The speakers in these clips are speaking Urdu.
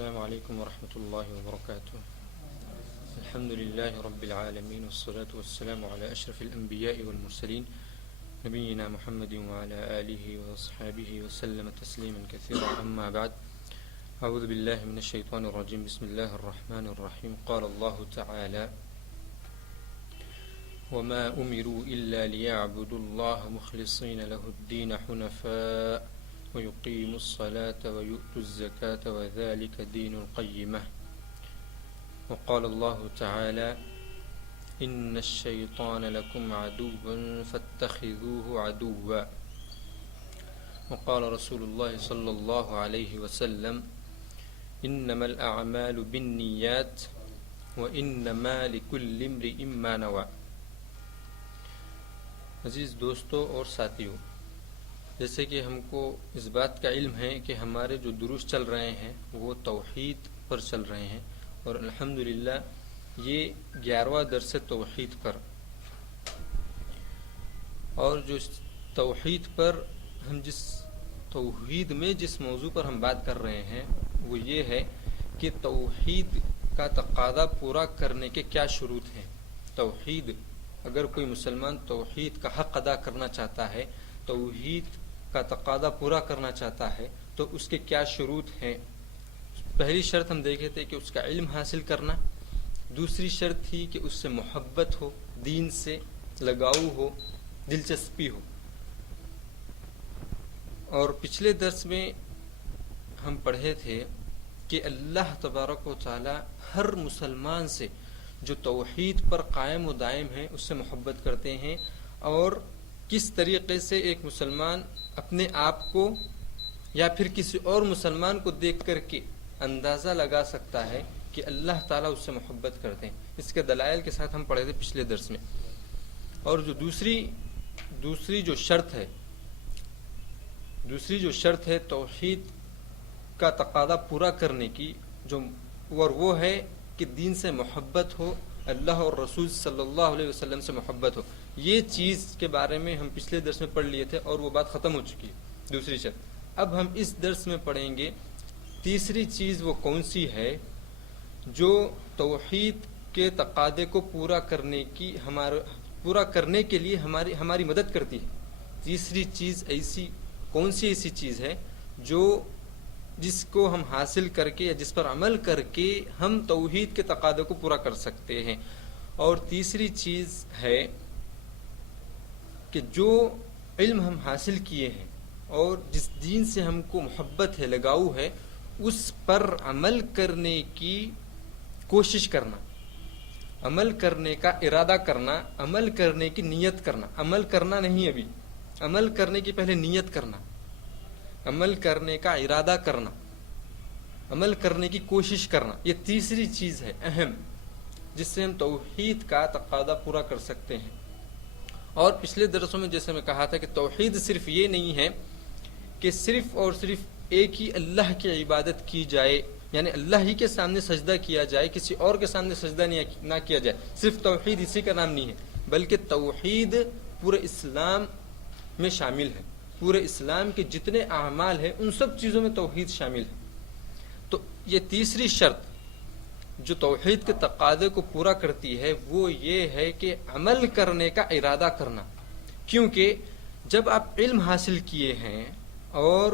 السلام عليكم ورحمة الله وبركاته. الحمد لله رب العالمين والصلاة والسلام على أشرف الأنبياء والمرسلين نبينا محمد وعلى آله وأصحابه وسلم تسليما كثيرا. أما بعد، أعوذ بالله من الشيطان الرجيم. بسم الله الرحمن الرحيم. قال الله تعالى: وما أمروا إلا ليعبدوا الله مخلصين له الدين حنفاء ويقيموا الصلاة ويؤتوا الزكاة وذلك دين القيمة. وقال الله تعالى: إن الشيطان لكم عدو فاتخذوه عدوا. وقال رسول الله صلى الله عليه وسلم: إنما الأعمال بالنيات وإنما لكل امرئ ما نوى. عزیز دوستو اور ساتھیو، جیسے کہ ہم کو اس بات کا علم ہے کہ ہمارے جو دروس چل رہے ہیں وہ توحید پر چل رہے ہیں، اور الحمدللہ یہ 11واں درس توحید پر، اور جو توحید پر ہم توحید میں جس موضوع پر ہم بات کر رہے ہیں وہ یہ ہے کہ توحید کا تقاضا پورا کرنے کے کیا شروط ہیں. توحید، اگر کوئی مسلمان توحید کا حق ادا کرنا چاہتا ہے، توحید کا تقاضا پورا کرنا چاہتا ہے، تو اس کے کیا شروط ہیں. پہلی شرط ہم دیکھے تھے کہ اس کا علم حاصل کرنا، دوسری شرط تھی کہ اس سے محبت ہو، دین سے لگاؤ ہو، دلچسپی ہو. اور پچھلے درس میں ہم پڑھے تھے کہ اللہ تبارک و تعالی ہر مسلمان سے جو توحید پر قائم و دائم ہے اس سے محبت کرتے ہیں، اور کس طریقے سے ایک مسلمان اپنے آپ کو یا پھر کسی اور مسلمان کو دیکھ کر کے اندازہ لگا سکتا ہے کہ اللہ تعالیٰ اس سے محبت کرتے ہیں. اس کے دلائل کے ساتھ ہم پڑھے تھے پچھلے درس میں. اور جو دوسری جو شرط ہے توحید کا تقاضا پورا کرنے کی، اور وہ ہے کہ دین سے محبت ہو، اللہ اور رسول صلی اللہ علیہ وسلم سے محبت ہو. یہ چیز کے بارے میں ہم پچھلے درس میں پڑھ لیے تھے اور وہ بات ختم ہو چکی ہے، دوسری شرط. اب ہم اس درس میں پڑھیں گے تیسری چیز وہ کون سی ہے جو توحید کے تقاضے کو پورا کرنے کے لیے ہماری مدد کرتی ہے. تیسری چیز کون سی ایسی چیز ہے جس کو ہم حاصل کر کے یا جس پر عمل کر کے ہم توحید کے تقاضے کو پورا کر سکتے ہیں. اور تیسری چیز ہے کہ جو علم ہم حاصل کیے ہیں اور جس دین سے ہم کو محبت ہے، لگاؤ ہے، اس پر عمل کرنے کی کوشش کرنا، عمل کرنے کا ارادہ کرنا، عمل کرنے کی نیت کرنا. عمل کرنا نہیں، ابھی عمل کرنے کی پہلے نیت کرنا، عمل کرنے کا ارادہ کرنا، عمل کرنے کی کوشش کرنا. یہ تیسری چیز ہے اہم، جس سے ہم توحید کا تقاضا پورا کر سکتے ہیں. اور پچھلے درسوں میں جیسے میں کہا تھا کہ توحید صرف یہ نہیں ہے کہ صرف اور صرف ایک ہی اللہ کی عبادت کی جائے، یعنی اللہ ہی کے سامنے سجدہ کیا جائے، کسی اور کے سامنے سجدہ نہ کیا جائے. صرف توحید اسی کا نام نہیں ہے، بلکہ توحید پورے اسلام میں شامل ہے. پورے اسلام کے جتنے اعمال ہیں ان سب چیزوں میں توحید شامل ہے. تو یہ تیسری شرط جو توحید کے تقاضے کو پورا کرتی ہے وہ یہ ہے کہ عمل کرنے کا ارادہ کرنا. کیونکہ جب آپ علم حاصل کیے ہیں اور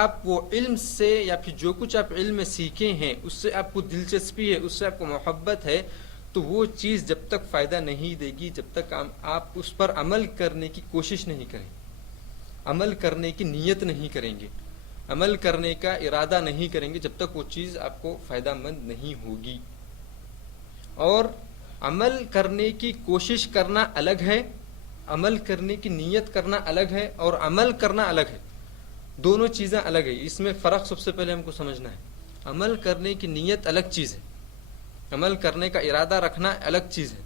آپ وہ علم سے یا پھر جو کچھ آپ علم میں سیکھے ہیں اس سے آپ کو دلچسپی ہے، اس سے آپ کو محبت ہے، تو وہ چیز جب تک فائدہ نہیں دے گی جب تک آپ اس پر عمل کرنے کی کوشش نہیں کریں، عمل کرنے کی نیت نہیں کریں گے، عمل کرنے کا ارادہ نہیں کریں گے، جب تک وہ چیز آپ کو فائدہ مند نہیں ہوگی. اور عمل کرنے کی کوشش کرنا الگ ہے، عمل کرنے کی نیت کرنا الگ ہے، اور عمل کرنا الگ ہے. دونوں چیزیں الگ ہیں. اس میں فرق سب سے پہلے ہم کو سمجھنا ہے. عمل کرنے کی نیت الگ چیز ہے، عمل کرنے کا ارادہ رکھنا الگ چیز ہے،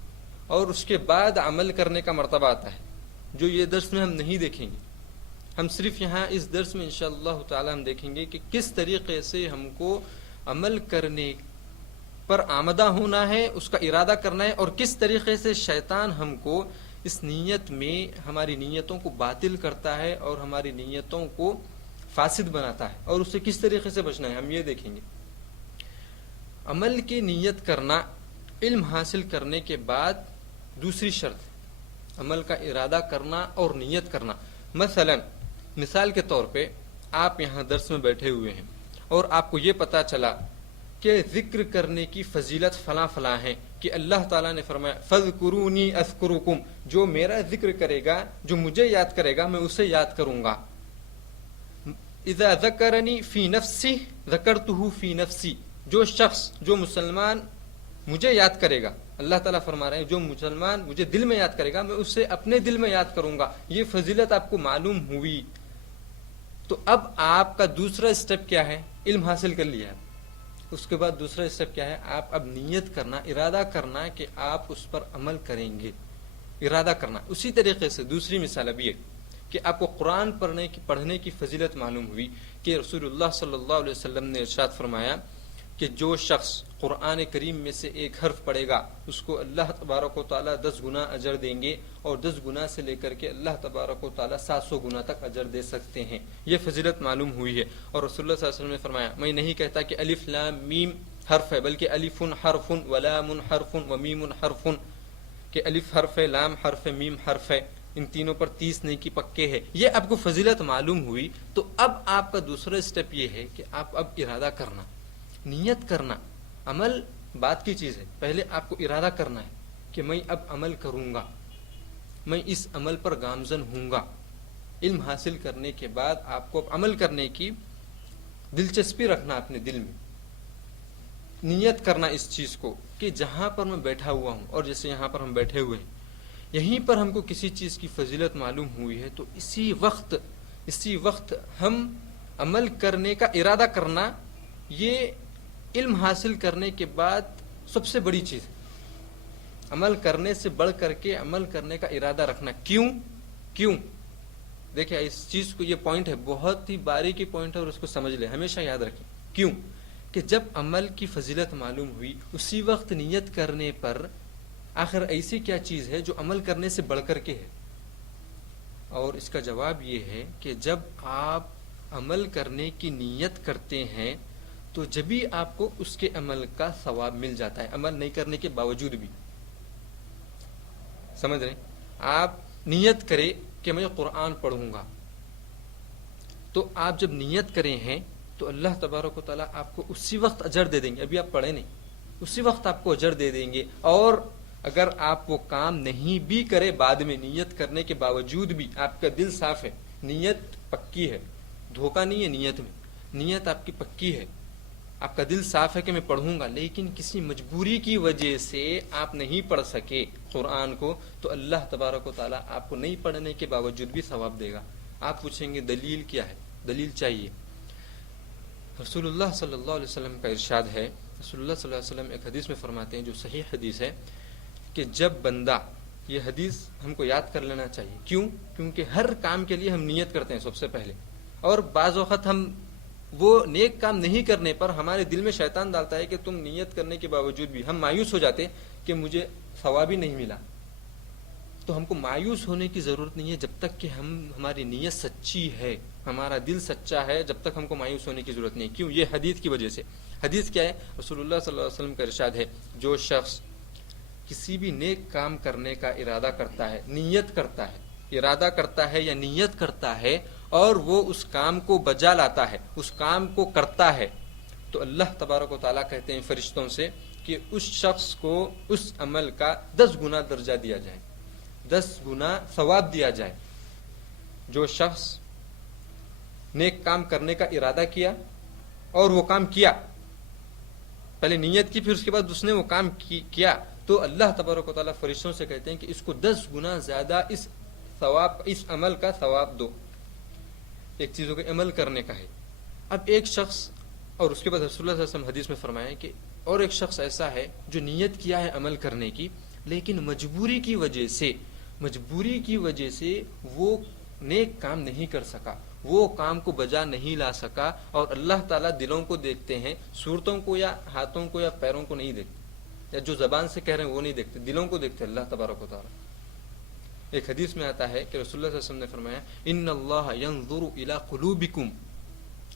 اور اس کے بعد عمل کرنے کا مرتبہ آتا ہے جو یہ درس میں ہم نہیں دیکھیں گے. ہم صرف یہاں اس درس میں انشاءاللہ تعالی ہم دیکھیں گے کہ کس طریقے سے ہم کو عمل کرنے پر آمدہ ہونا ہے، اس کا ارادہ کرنا ہے، اور کس طریقے سے شیطان ہم کو اس نیت میں ہماری نیتوں کو باطل کرتا ہے اور ہماری نیتوں کو فاسد بناتا ہے، اور اس سے کس طریقے سے بچنا ہے ہم یہ دیکھیں گے. عمل کی نیت کرنا علم حاصل کرنے کے بعد دوسری شرط، عمل کا ارادہ کرنا اور نیت کرنا۔ مثلا مثال کے طور پہ آپ یہاں درس میں بیٹھے ہوئے ہیں اور آپ کو یہ پتا چلا کہ ذکر کرنے کی فضیلت فلاں فلاں ہے، کہ اللہ تعالیٰ نے فرمایا فَاذْكُرُونِي أَذْكُرُكُمْ، جو میرا ذکر کرے گا، جو مجھے یاد کرے گا، میں اسے یاد کروں گا۔ اذا ذکرنی فی نفسی ذکرتہ فی نفسی، جو شخص، جو مسلمان مجھے یاد کرے گا، اللہ تعالیٰ فرما رہے ہیں جو مسلمان مجھے دل میں یاد کرے گا، میں اسے اپنے دل میں یاد کروں گا۔ یہ فضیلت آپ کو معلوم ہوئی تو اب آپ کا دوسرا سٹیپ کیا ہے؟ علم حاصل کر لیا۔ اس کے بعد دوسرا سٹیپ کیا ہے؟ آپ اب نیت کرنا، ارادہ کرنا کہ آپ اس پر عمل کریں گے، ارادہ کرنا۔ اسی طریقے سے دوسری مثال اب یہ کہ آپ کو قرآن پڑھنے کی فضیلت معلوم ہوئی کہ رسول اللہ صلی اللہ علیہ وسلم نے ارشاد فرمایا کہ جو شخص قرآن کریم میں سے ایک حرف پڑھے گا اس کو اللہ تبارک و تعالیٰ 10 گنا اجر دیں گے، اور 10 گنا سے لے کر کے اللہ تبارک و تعالیٰ 700 گنا تک اجر دے سکتے ہیں۔ یہ فضیلت معلوم ہوئی ہے۔ اور رسول اللہ صلی اللہ علیہ وسلم نے فرمایا میں نہیں کہتا کہ الف لام میم حرف ہے، بلکہ الف حرف ولام حرف ومیم حرف، کہ الف حرف ہے، لام حرف ہے، میم حرف ہے، ان تینوں پر 30 نیکی پکے ہے۔ یہ آپ کو فضیلت معلوم ہوئی تو اب آپ کا دوسرا سٹیپ یہ ہے کہ آپ اب ارادہ کرنا، نیت کرنا۔ عمل بات کی چیز ہے، پہلے آپ کو ارادہ کرنا ہے کہ میں اب عمل کروں گا، میں اس عمل پر گامزن ہوں گا۔ علم حاصل کرنے کے بعد آپ کو اب عمل کرنے کی دلچسپی رکھنا اپنے دل میں، نیت کرنا اس چیز کو کہ جہاں پر میں بیٹھا ہوا ہوں، اور جیسے یہاں پر ہم بیٹھے ہوئے ہیں، یہیں پر ہم کو کسی چیز کی فضیلت معلوم ہوئی ہے تو اسی وقت ہم عمل کرنے کا ارادہ کرنا، یہ علم حاصل کرنے کے بعد سب سے بڑی چیز ہے۔ عمل کرنے سے بڑھ کر کے عمل کرنے کا ارادہ رکھنا۔ کیوں دیکھیں اس چیز کو، یہ پوائنٹ ہے، بہت ہی باریکی پوائنٹ ہے، اور اس کو سمجھ لیں، ہمیشہ یاد رکھیں۔ کیوں کہ جب عمل کی فضیلت معلوم ہوئی اسی وقت نیت کرنے پر آخر ایسی کیا چیز ہے جو عمل کرنے سے بڑھ کر کے ہے؟ اور اس کا جواب یہ ہے کہ جب آپ عمل کرنے کی نیت کرتے ہیں تو جبھی آپ کو اس کے عمل کا ثواب مل جاتا ہے، عمل نہیں کرنے کے باوجود بھی۔ سمجھ رہے ہیں؟ آپ نیت کریں کہ میں قرآن پڑھوں گا، تو آپ جب نیت کریں ہیں تو اللہ تبارک و تعالیٰ آپ کو اسی وقت اجر دے دیں گے، ابھی آپ پڑھیں نہیں، اسی وقت آپ کو اجر دے دیں گے۔ اور اگر آپ وہ کام نہیں بھی کرے بعد میں، نیت کرنے کے باوجود بھی آپ کا دل صاف ہے، نیت پکی ہے، دھوکہ نہیں ہے نیت میں، نیت آپ کی پکی ہے، آپ کا دل صاف ہے کہ میں پڑھوں گا، لیکن کسی مجبوری کی وجہ سے آپ نہیں پڑھ سکے قرآن کو، تو اللہ تبارک و تعالیٰ آپ کو نہیں پڑھنے کے باوجود بھی ثواب دے گا۔ آپ پوچھیں گے دلیل کیا ہے؟ دلیل چاہیے۔ رسول اللہ صلی اللہ علیہ وسلم کا ارشاد ہے، رسول اللہ صلی اللہ علیہ وسلم ایک حدیث میں فرماتے ہیں جو صحیح حدیث ہے، کہ جب بندہ، یہ حدیث ہم کو یاد کر لینا چاہیے۔ کیونکہ ہر کام کے لیے ہم نیت کرتے ہیں سب سے پہلے، اور بعض وقت ہم وہ نیک کام نہیں کرنے پر ہمارے دل میں شیطان ڈالتا ہے کہ تم نیت کرنے کے باوجود بھی، ہم مایوس ہو جاتے کہ مجھے ثواب ہی نہیں ملا۔ تو ہم کو مایوس ہونے کی ضرورت نہیں ہے، جب تک کہ ہماری نیت سچی ہے، ہمارا دل سچا ہے، جب تک ہم کو مایوس ہونے کی ضرورت نہیں۔ کیوں؟ یہ حدیث کی وجہ سے۔ حدیث کیا ہے؟ رسول اللہ صلی اللہ علیہ وسلم کا ارشاد ہے، جو شخص کسی بھی نیک کام کرنے کا ارادہ کرتا ہے، نیت کرتا ہے، ارادہ کرتا ہے یا نیت کرتا ہے، اور وہ اس کام کو بجا لاتا ہے، اس کام کو کرتا ہے، تو اللہ تبارک و تعالیٰ کہتے ہیں فرشتوں سے کہ اس شخص کو اس عمل کا 10 گنا درجہ دیا جائے، 10 گنا ثواب دیا جائے۔ جو شخص نیک کام کرنے کا ارادہ کیا اور وہ کام کیا، پہلے نیت کی، پھر اس کے بعد اس نے وہ کام کیا، تو اللہ تبارک و تعالیٰ فرشتوں سے کہتے ہیں کہ اس کو 10 گنا زیادہ اس عمل کا ثواب دو۔ ایک چیزوں کے عمل کرنے کا ہے۔ اب ایک شخص، اور اس کے بعد رسول اللہ صلی اللہ علیہ وسلم حدیث میں فرمایا کہ اور ایک شخص ایسا ہے جو نیت کیا ہے عمل کرنے کی، لیکن مجبوری کی وجہ سے وہ نیک کام نہیں کر سکا، وہ کام کو بجا نہیں لا سکا، اور اللہ تعالیٰ دلوں کو دیکھتے ہیں، صورتوں کو یا ہاتھوں کو یا پیروں کو نہیں دیکھتے، یا جو زبان سے کہہ رہے ہیں وہ نہیں دیکھتے، دلوں کو دیکھتے اللہ تبارک و تعالیٰ۔ ایک حدیث میں آتا ہے کہ رسول اللہ صلی اللہ علیہ وسلم نے فرمایا ان اللہ ينظر الى قلوبکم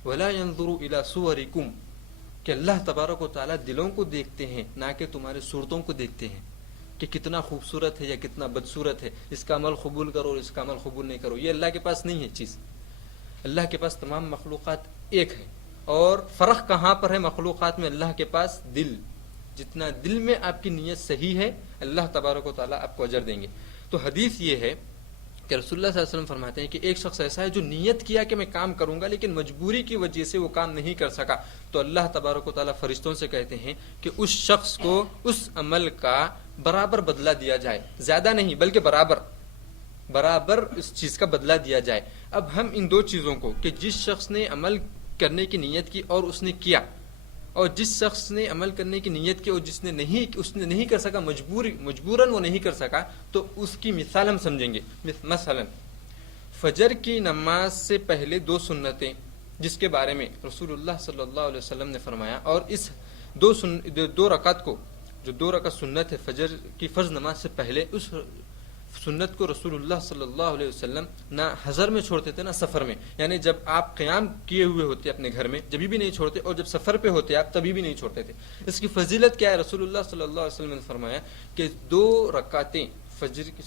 ولا ينظر الى صورکم، کہ اللہ تبارک و تعالیٰ دلوں کو دیکھتے ہیں نہ کہ تمہارے صورتوں کو دیکھتے ہیں کہ کتنا خوبصورت ہے یا کتنا بدصورت ہے، اس کا عمل قبول کرو اور اس کا عمل قبول نہیں کرو. یہ اللہ کے پاس نہیں ہے چیز. اللہ کے پاس تمام مخلوقات ایک ہے. اور فرق کہاں پر ہے مخلوقات میں؟ اللہ کے پاس دل. جتنا دل میں آپ کی نیت صحیح ہے اللہ تبارک و تعالیٰ آپ کو اجر دیں گے. تو حدیث یہ ہے کہ رسول اللہ صلی اللہ علیہ وسلم فرماتے ہیں کہ ایک شخص ایسا ہے جو نیت کیا کہ میں کام کروں گا لیکن مجبوری کی وجہ سے وہ کام نہیں کر سکا، تو اللہ تبارک و تعالیٰ فرشتوں سے کہتے ہیں کہ اس شخص کو اس عمل کا برابر بدلہ دیا جائے، زیادہ نہیں بلکہ برابر اس چیز کا بدلہ دیا جائے. اب ہم ان دو چیزوں کو کہ جس شخص نے عمل کرنے کی نیت کی اور اس نے کیا، اور جس شخص نے عمل کرنے کی نیت کی اور اس نے نہیں کر سکا، مجبوراً وہ نہیں کر سکا، تو اس کی مثال ہم سمجھیں گے. مثلا فجر کی نماز سے پہلے 2 سنتیں جس کے بارے میں رسول اللہ صلی اللہ علیہ وسلم نے فرمایا، اور اس 2 رکعت کو جو 2 رکعت سنت ہے فجر کی فرض نماز سے پہلے، اس سنت کو رسول اللہ صلی اللہ علیہ وسلم نہ حضر میں چھوڑتے تھے نہ سفر میں. یعنی جب آپ قیام کیے ہوئے ہوتے اپنے گھر میں جبھی بھی نہیں چھوڑتے، اور جب سفر پہ ہوتے آپ تبھی بھی نہیں چھوڑتے تھے. اس کی فضیلت کیا ہے؟ رسول اللہ صلی اللہ علیہ وسلم نے فرمایا کہ 2 رکعتیں فجر کی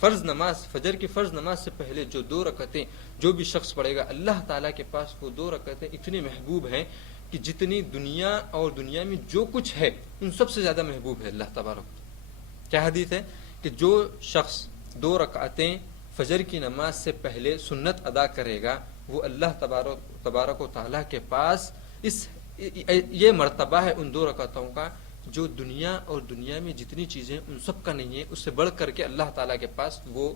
فرض نماز سے پہلے جو 2 رکعتیں جو بھی شخص پڑھے گا، اللہ تعالیٰ کے پاس وہ 2 رکعتیں اتنی محبوب ہیں کہ جتنی دنیا اور دنیا میں جو کچھ ہے ان سب سے زیادہ محبوب ہے اللہ تبارک. کیا حدیث ہے کہ جو شخص 2 رکعتیں فجر کی نماز سے پہلے سنت ادا کرے گا وہ اللہ تبارک و تعالیٰ کے پاس یہ مرتبہ ہے ان 2 رکعتوں کا جو دنیا اور دنیا میں جتنی چیزیں ان سب کا نہیں ہے، اس سے بڑھ کر کے اللہ تعالیٰ کے پاس وہ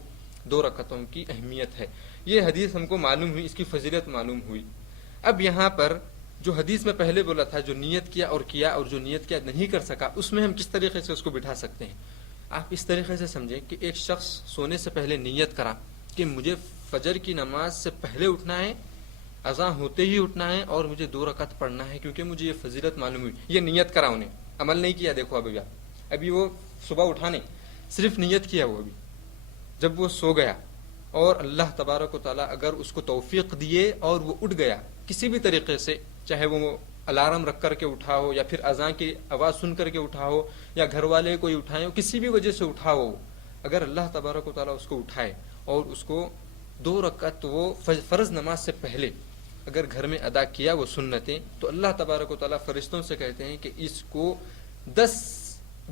2 رکعتوں کی اہمیت ہے. یہ حدیث ہم کو معلوم ہوئی، اس کی فضیلت معلوم ہوئی. اب یہاں پر جو حدیث میں پہلے بولا تھا جو نیت کیا اور جو نیت کیا نہیں کر سکا، اس میں ہم کس طریقے سے اس کو بٹھا سکتے ہیں؟ آپ اس طریقے سے سمجھیں کہ ایک شخص سونے سے پہلے نیت کرا کہ مجھے فجر کی نماز سے پہلے اٹھنا ہے، اذان ہوتے ہی اٹھنا ہے اور مجھے 2 رکعت پڑھنا ہے کیونکہ مجھے یہ فضیلت معلوم ہوئی. یہ نیت کرا، انہیں عمل نہیں کیا. دیکھو ابھی وہ صبح اٹھا نہیں، صرف نیت کیا. وہ ابھی جب وہ سو گیا اور اللہ تبارک و تعالیٰ اگر اس کو توفیق دیے اور وہ اٹھ گیا کسی بھی طریقے سے، چاہے وہ الارم رکھ کر کے اٹھا ہو یا پھر اذان کی آواز سن کر کے اٹھا ہو یا گھر والے کوئی اٹھائے ہو، کسی بھی وجہ سے اٹھا ہو، اگر اللہ تبارک و تعالیٰ اس کو اٹھائے اور اس کو 2 رکعت وہ فرض نماز سے پہلے اگر گھر میں ادا کیا وہ سنتیں، تو اللہ تبارک و تعالیٰ فرشتوں سے کہتے ہیں کہ اس کو 10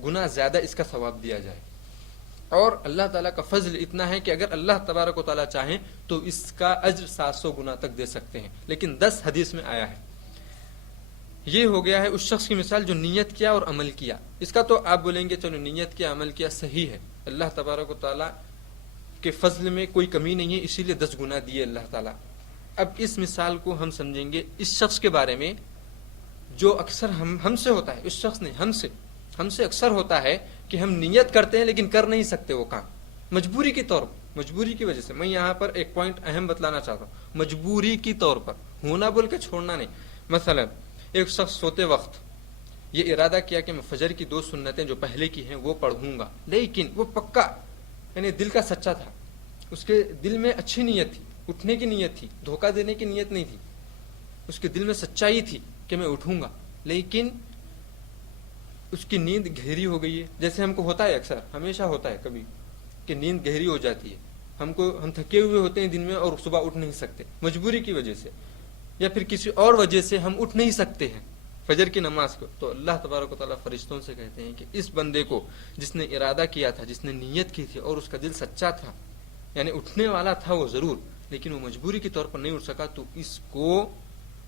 گنا زیادہ اس کا ثواب دیا جائے. اور اللہ تعالیٰ کا فضل اتنا ہے کہ اگر اللہ تبارک و تعالیٰ چاہیں تو اس کا اجر 700 گنا تک دے سکتے ہیں، لیکن 10 حدیث میں آیا ہے. یہ ہو گیا ہے اس شخص کی مثال جو نیت کیا اور عمل کیا. اس کا تو آپ بولیں گے چلو نیت کیا عمل کیا صحیح ہے، اللہ تبارک و تعالیٰ کے فضل میں کوئی کمی نہیں ہے اسی لیے 10 گنا دیے اللہ تعالیٰ. اب اس مثال کو ہم سمجھیں گے اس شخص کے بارے میں جو اکثر ہم سے ہوتا ہے. اس شخص نے ہم سے اکثر ہوتا ہے کہ ہم نیت کرتے ہیں لیکن کر نہیں سکتے وہ کام مجبوری کی وجہ سے. میں یہاں پر ایک پوائنٹ اہم بتلانا چاہتا ہوں، مجبوری کی طور پر، ہونا بول کے چھوڑنا نہیں. مثلا ایک شخص سوتے وقت یہ ارادہ کیا کہ میں فجر کی 2 سنتیں جو پہلے کی ہیں وہ پڑھوں گا، لیکن وہ پکا یعنی دل کا سچا تھا، اس کے دل میں اچھی نیت تھی، اٹھنے کی نیت تھی، دھوکہ دینے کی نیت نہیں تھی، اس کے دل میں سچائی تھی کہ میں اٹھوں گا، لیکن اس کی نیند گہری ہو گئی ہے. جیسے ہم کو ہوتا ہے، اکثر ہمیشہ ہوتا ہے کبھی کہ نیند گہری ہو جاتی ہے، ہم تھکے ہوئے ہوتے ہیں دن میں اور صبح اٹھ نہیں سکتے مجبوری کی وجہ سے یا پھر کسی اور وجہ سے ہم اٹھ نہیں سکتے ہیں فجر کی نماز کو. تو اللہ تبارک و تعالیٰ فرشتوں سے کہتے ہیں کہ اس بندے کو جس نے ارادہ کیا تھا، جس نے نیت کی تھی اور اس کا دل سچا تھا، یعنی اٹھنے والا تھا وہ ضرور لیکن وہ مجبوری کے طور پر نہیں اٹھ سکا، تو اس کو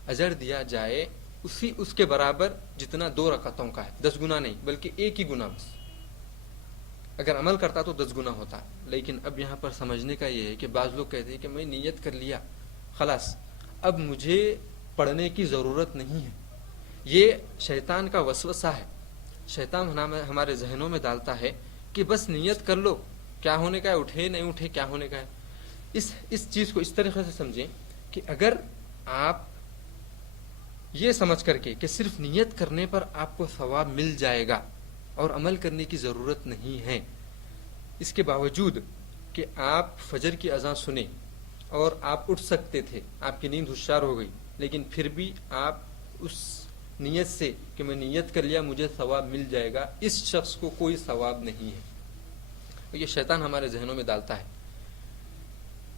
اجر دیا جائے اس کے برابر جتنا 2 رکعتوں کا ہے. 10 گنا نہیں بلکہ 1 ہی گنا بس. اگر عمل کرتا تو 10 گنا ہوتا. لیکن اب یہاں پر سمجھنے کا یہ ہے کہ بعض لوگ کہتے ہیں کہ میں نیت کر لیا خلاص اب مجھے پڑھنے کی ضرورت نہیں ہے. یہ شیطان کا وسوسہ ہے. شیطان ہمارے ذہنوں میں ڈالتا ہے کہ بس نیت کر لو، کیا ہونے کا ہے، اٹھے نہیں اٹھے کیا ہونے کا ہے. اس چیز کو اس طریقے سے سمجھیں کہ اگر آپ یہ سمجھ کر کے کہ صرف نیت کرنے پر آپ کو ثواب مل جائے گا اور عمل کرنے کی ضرورت نہیں ہے، اس کے باوجود کہ آپ فجر کی اذان سنیں اور آپ اٹھ سکتے تھے، آپ کی نیند ہوشیار ہو گئی، لیکن پھر بھی آپ اس نیت سے کہ میں نیت کر لیا مجھے ثواب مل جائے گا، اس شخص کو کوئی ثواب نہیں ہے۔ یہ شیطان ہمارے ذہنوں میں ڈالتا ہے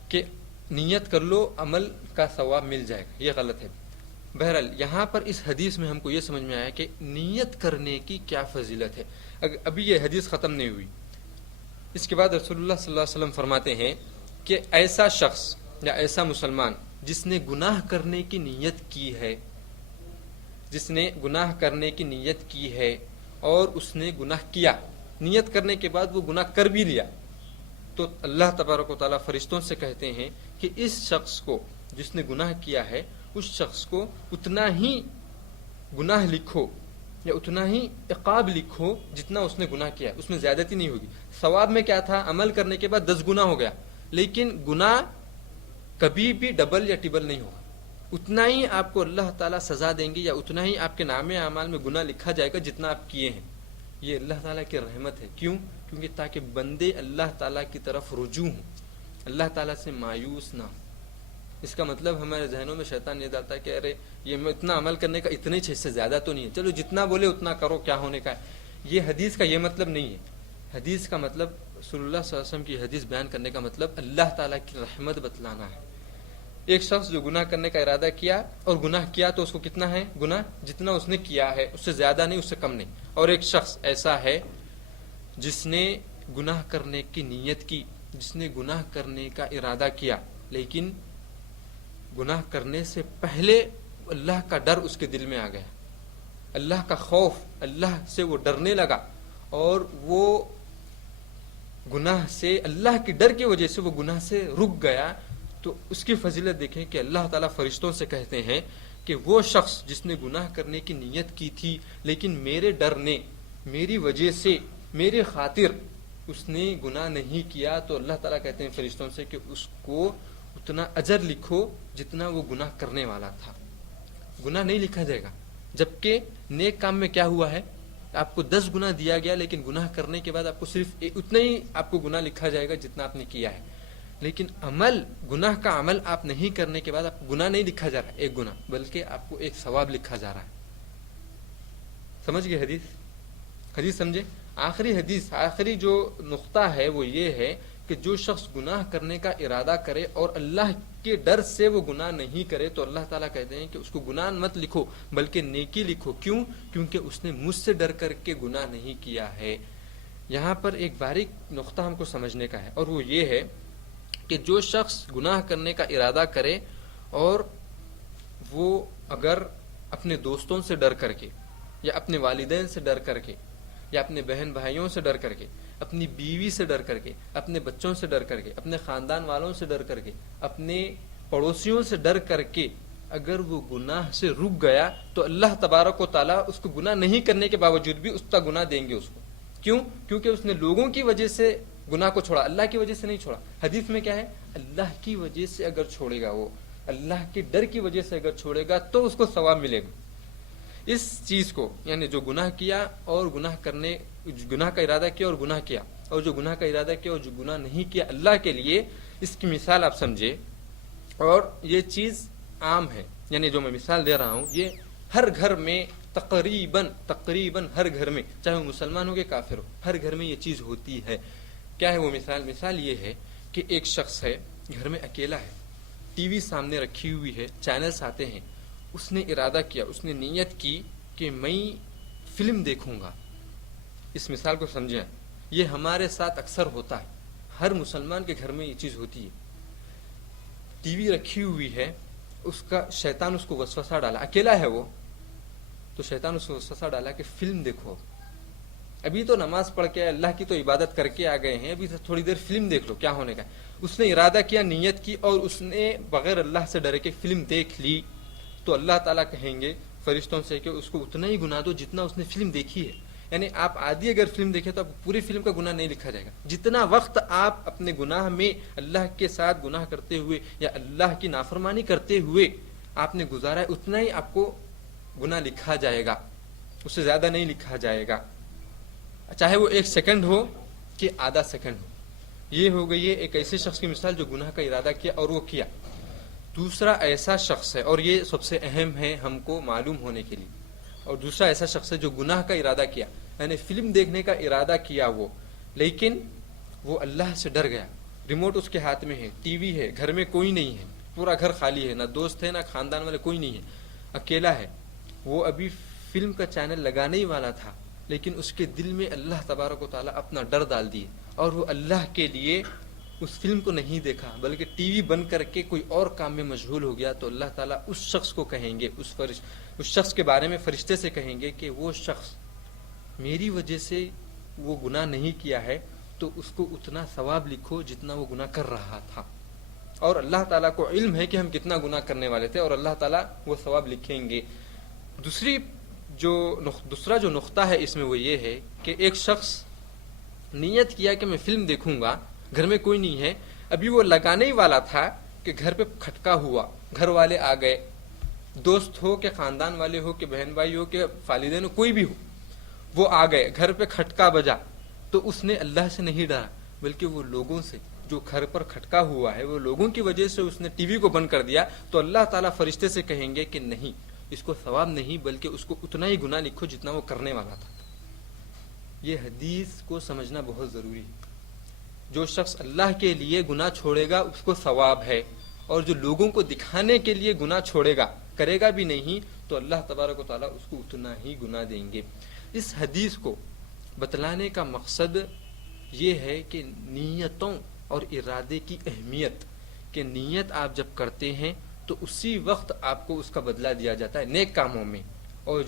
کہ نیت کر لو عمل کا ثواب مل جائے گا، یہ غلط ہے۔ بہرحال یہاں پر اس حدیث میں ہم کو یہ سمجھ میں آیا کہ نیت کرنے کی کیا فضیلت ہے۔ ابھی یہ حدیث ختم نہیں ہوئی، اس کے بعد رسول اللہ صلی اللہ علیہ وسلم فرماتے ہیں کہ ایسا شخص یا ایسا مسلمان جس نے گناہ کرنے کی نیت کی ہے، جس نے گناہ کرنے کی نیت کی ہے اور اس نے گناہ کیا، نیت کرنے کے بعد وہ گناہ کر بھی لیا، تو اللہ تبارک و تعالیٰ فرشتوں سے کہتے ہیں کہ اس شخص کو جس نے گناہ کیا ہے اس شخص کو اتنا ہی گناہ لکھو یا اتنا ہی عقاب لکھو جتنا اس نے گناہ کیا ہے، اس میں زیادتی نہیں ہوگی۔ ثواب میں کیا تھا، عمل کرنے کے بعد 10 گناہ ہو گیا، لیکن گناہ کبھی بھی ڈبل یا ٹبل نہیں ہوگا، اتنا ہی آپ کو اللہ تعالیٰ سزا دیں گے یا اتنا ہی آپ کے نامے اعمال میں گناہ لکھا جائے گا جتنا آپ کیے ہیں۔ یہ اللہ تعالیٰ کی رحمت ہے، کیوں؟ کیونکہ تاکہ بندے اللہ تعالیٰ کی طرف رجوع ہوں، اللہ تعالیٰ سے مایوس نہ ہوں۔ اس کا مطلب ہمارے ذہنوں میں شیطان یہ ڈالتا ہے کہ ارے یہ میں اتنا عمل کرنے کا اتنے ہی، اس سے زیادہ تو نہیں ہے، چلو جتنا بولے اتنا کرو، کیا ہونے کا ہے۔ یہ حدیث کا یہ مطلب نہیں ہے۔ حدیث کا مطلب، رسول اللہ صلی اللہ علیہ وسلم کی حدیث بیان کرنے کا مطلب اللہ تعالیٰ کی رحمت بتلانا ہے۔ ایک شخص جو گناہ کرنے کا ارادہ کیا اور گناہ کیا تو اس کو کتنا ہے گناہ، جتنا اس نے کیا ہے، اس سے زیادہ نہیں، اس سے کم نہیں۔ اور ایک شخص ایسا ہے جس نے گناہ کرنے کی نیت کی، جس نے گناہ کرنے کا ارادہ کیا، لیکن گناہ کرنے سے پہلے اللہ کا ڈر اس کے دل میں آ گیا، اللہ کا خوف، اللہ سے وہ ڈرنے لگا اور وہ گناہ سے، اللہ کے ڈر کی وجہ سے وہ گناہ سے رک گیا، تو اس کی فضیلت دیکھیں کہ اللہ تعالیٰ فرشتوں سے کہتے ہیں کہ وہ شخص جس نے گناہ کرنے کی نیت کی تھی لیکن میرے ڈر نے، میری وجہ سے، میرے خاطر اس نے گناہ نہیں کیا، تو اللہ تعالیٰ کہتے ہیں فرشتوں سے کہ اس کو اتنا اجر لکھو جتنا وہ گناہ کرنے والا تھا۔ گناہ نہیں لکھا جائے گا، جبکہ نیک کام میں کیا ہوا ہے، آپ کو 10 گناہ دیا گیا لیکن گناہ کرنے کے بعد آپ کو صرف اتنا ہی آپ کو گناہ لکھا جائے گا جتنا آپ نے کیا ہے۔ لیکن عمل، گناہ کا عمل آپ نہیں کرنے کے بعد آپ کو گناہ نہیں لکھا جا رہا ہے، ایک گناہ، بلکہ آپ کو ایک ثواب لکھا جا رہا ہے۔ سمجھ گئے حدیث سمجھے؟ آخری حدیث، آخری جو نقطہ ہے وہ یہ ہے کہ جو شخص گناہ کرنے کا ارادہ کرے اور اللہ کے ڈر سے وہ گناہ نہیں کرے تو اللہ تعالیٰ کہتے ہیں کہ اس کو گناہ مت لکھو بلکہ نیکی لکھو۔ کیوں؟ کیونکہ اس نے مجھ سے ڈر کر کے گناہ نہیں کیا ہے۔ یہاں پر ایک باریک نقطہ ہم کو سمجھنے کا ہے، اور وہ یہ ہے کہ جو شخص گناہ کرنے کا ارادہ کرے اور وہ اگر اپنے دوستوں سے ڈر کر کے یا اپنے والدین سے ڈر کر کے یا اپنے بہن بھائیوں سے ڈر کر کے، اپنی بیوی سے ڈر کر کے، اپنے بچوں سے ڈر کر کے، اپنے خاندان والوں سے ڈر کر کے، اپنے پڑوسیوں سے ڈر کر کے اگر وہ گناہ سے رک گیا تو اللہ تبارک و تعالیٰ اس کو گناہ نہیں کرنے کے باوجود بھی اس کا گناہ دیں گے اس کو۔ کیوں؟ کیونکہ اس نے لوگوں کی وجہ سے گناہ کو چھوڑا، اللہ کی وجہ سے نہیں چھوڑا۔ حدیث میں کیا ہے؟ اللہ کی وجہ سے اگر چھوڑے گا، وہ اللہ کے ڈر کی وجہ سے اگر چھوڑے گا تو اس کو ثواب ملے گا۔ اس چیز کو، یعنی جو گناہ کیا اور گناہ کا ارادہ کیا اور گناہ کیا، اور جو گناہ کا ارادہ کیا اور جو گناہ نہیں کیا اللہ کے لیے، اس کی مثال آپ سمجھے۔ اور یہ چیز عام ہے، یعنی جو میں مثال دے رہا ہوں یہ ہر گھر میں تقریباً ہر گھر میں، چاہے وہ مسلمان ہو کہ کافر ہو، ہر گھر میں یہ چیز ہوتی ہے۔ کیا ہے وہ مثال؟ مثال یہ ہے کہ ایک شخص ہے، گھر میں اکیلا ہے، ٹی وی سامنے رکھی ہوئی ہے، چینلز آتے ہیں، اس نے ارادہ کیا، اس نے نیت کی کہ میں فلم دیکھوں گا۔ اس مثال کو سمجھیں، یہ ہمارے ساتھ اکثر ہوتا ہے، ہر مسلمان کے گھر میں یہ چیز ہوتی ہے۔ ٹی وی رکھی ہوئی ہے، اس کا شیطان اس کو وسوسہ ڈالا، اکیلا ہے وہ، تو شیطان اس کو وسوسہ ڈالا کہ فلم دیکھو، ابھی تو نماز پڑھ کے اللہ کی تو عبادت کر کے آ گئے ہیں، ابھی تھوڑی دیر فلم دیکھ لو، کیا ہونے کا ہے۔ اس نے ارادہ کیا، نیت کی، اور اس نے بغیر اللہ سے ڈرے کے فلم دیکھ لی، تو اللہ تعالیٰ کہیں گے فرشتوں سے کہ اس کو اتنا ہی گناہ دو جتنا اس نے فلم دیکھی ہے۔ یعنی آپ آدھی اگر فلم دیکھیں تو آپ پوری فلم کا گناہ نہیں لکھا جائے گا، جتنا وقت آپ اپنے گناہ میں اللہ کے ساتھ گناہ کرتے ہوئے یا اللہ کی نافرمانی کرتے ہوئے آپ نے گزارا ہے، اتنا ہی آپ کو گناہ لکھا جائے گا، اس سے زیادہ نہیں لکھا جائے گا، چاہے وہ 1 سیکنڈ ہو کہ آدھا سیکنڈ ہو۔ یہ ہو گئی ہے ایک ایسے شخص کی مثال جو گناہ کا ارادہ کیا اور وہ کیا۔ دوسرا ایسا شخص ہے، اور یہ سب سے اہم ہے ہم کو معلوم ہونے کے لیے، اور دوسرا ایسا شخص ہے جو گناہ کا ارادہ کیا، یعنی فلم دیکھنے کا ارادہ کیا وہ، لیکن وہ اللہ سے ڈر گیا، ریموٹ اس کے ہاتھ میں ہے، ٹی وی ہے، گھر میں کوئی نہیں ہے، پورا گھر خالی ہے، نہ دوست ہے نہ خاندان والے، کوئی نہیں ہے، اکیلا ہے، وہ ابھی فلم کا چینل لگانے ہی والا تھا، لیکن اس کے دل میں اللہ تبارک و تعالیٰ اپنا ڈر ڈال دیے، اور وہ اللہ کے لیے اس فلم کو نہیں دیکھا بلکہ ٹی وی بند کر کے کوئی اور کام میں مشغول ہو گیا، تو اللہ تعالیٰ اس شخص کو کہیں گے، اس شخص کے بارے میں فرشتے سے کہیں گے کہ وہ شخص میری وجہ سے وہ گناہ نہیں کیا ہے، تو اس کو اتنا ثواب لکھو جتنا وہ گناہ کر رہا تھا، اور اللہ تعالیٰ کو علم ہے کہ ہم کتنا گناہ کرنے والے تھے، اور اللہ تعالیٰ وہ ثواب لکھیں گے۔ دوسرا جو نقطہ ہے اس میں وہ یہ ہے کہ ایک شخص نیت کیا کہ میں فلم دیکھوں گا، گھر میں کوئی نہیں ہے، ابھی وہ لگانے ہی والا تھا کہ گھر پہ کھٹکا ہوا، گھر والے آ گئے، دوست ہو کہ خاندان والے ہو کہ بہن بھائی ہو کہ والدین ہو، کوئی بھی ہو، وہ آ گئے، گھر پہ کھٹکا بجا، تو اس نے اللہ سے نہیں ڈرا بلکہ وہ لوگوں سے، جو گھر پر کھٹکا ہوا ہے وہ لوگوں کی وجہ سے اس نے ٹی وی کو بند کر دیا، تو اللہ تعالیٰ فرشتے سے کہیں گے کہ نہیں، اس کو ثواب نہیں بلکہ اس کو اتنا ہی گناہ لکھو جتنا وہ کرنے والا تھا۔ یہ حدیث کو سمجھنا بہت ضروری ہے۔ جو شخص اللہ کے لیے گناہ چھوڑے گا اس کو ثواب ہے، اور جو لوگوں کو دکھانے کے لیے گناہ چھوڑے گا، کرے گا بھی نہیں، تو اللہ تبارک و تعالیٰ اس کو اتنا ہی گناہ دیں گے۔ اس حدیث کو بتلانے کا مقصد یہ ہے کہ نیتوں اور ارادے کی اہمیت، کہ نیت آپ جب کرتے ہیں تو اسی وقت آپ کو اس کا بدلہ دیا جاتا ہے نیک کاموں میں، اور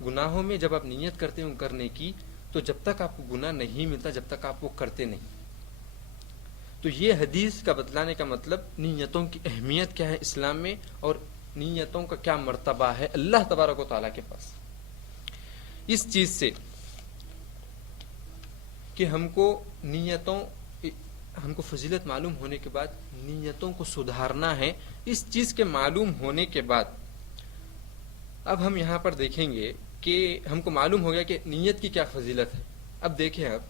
گناہوں میں جب آپ نیت کرتے ہیں کرنے کی، تو جب تک آپ کو گناہ نہیں ملتا جب تک آپ وہ کرتے نہیں۔ تو یہ حدیث کا بتلانے کا مطلب نیتوں کی اہمیت کیا ہے اسلام میں، اور نیتوں کا کیا مرتبہ ہے اللہ تبارک و تعالیٰ کے پاس۔ اس چیز سے کہ ہم کو فضیلت معلوم ہونے کے بعد نیتوں کو سدھارنا ہے، اس چیز کے معلوم ہونے کے بعد اب ہم یہاں پر دیکھیں گے کہ ہم کو معلوم ہو گیا کہ نیت کی کیا فضیلت ہے۔ اب دیکھیں، اب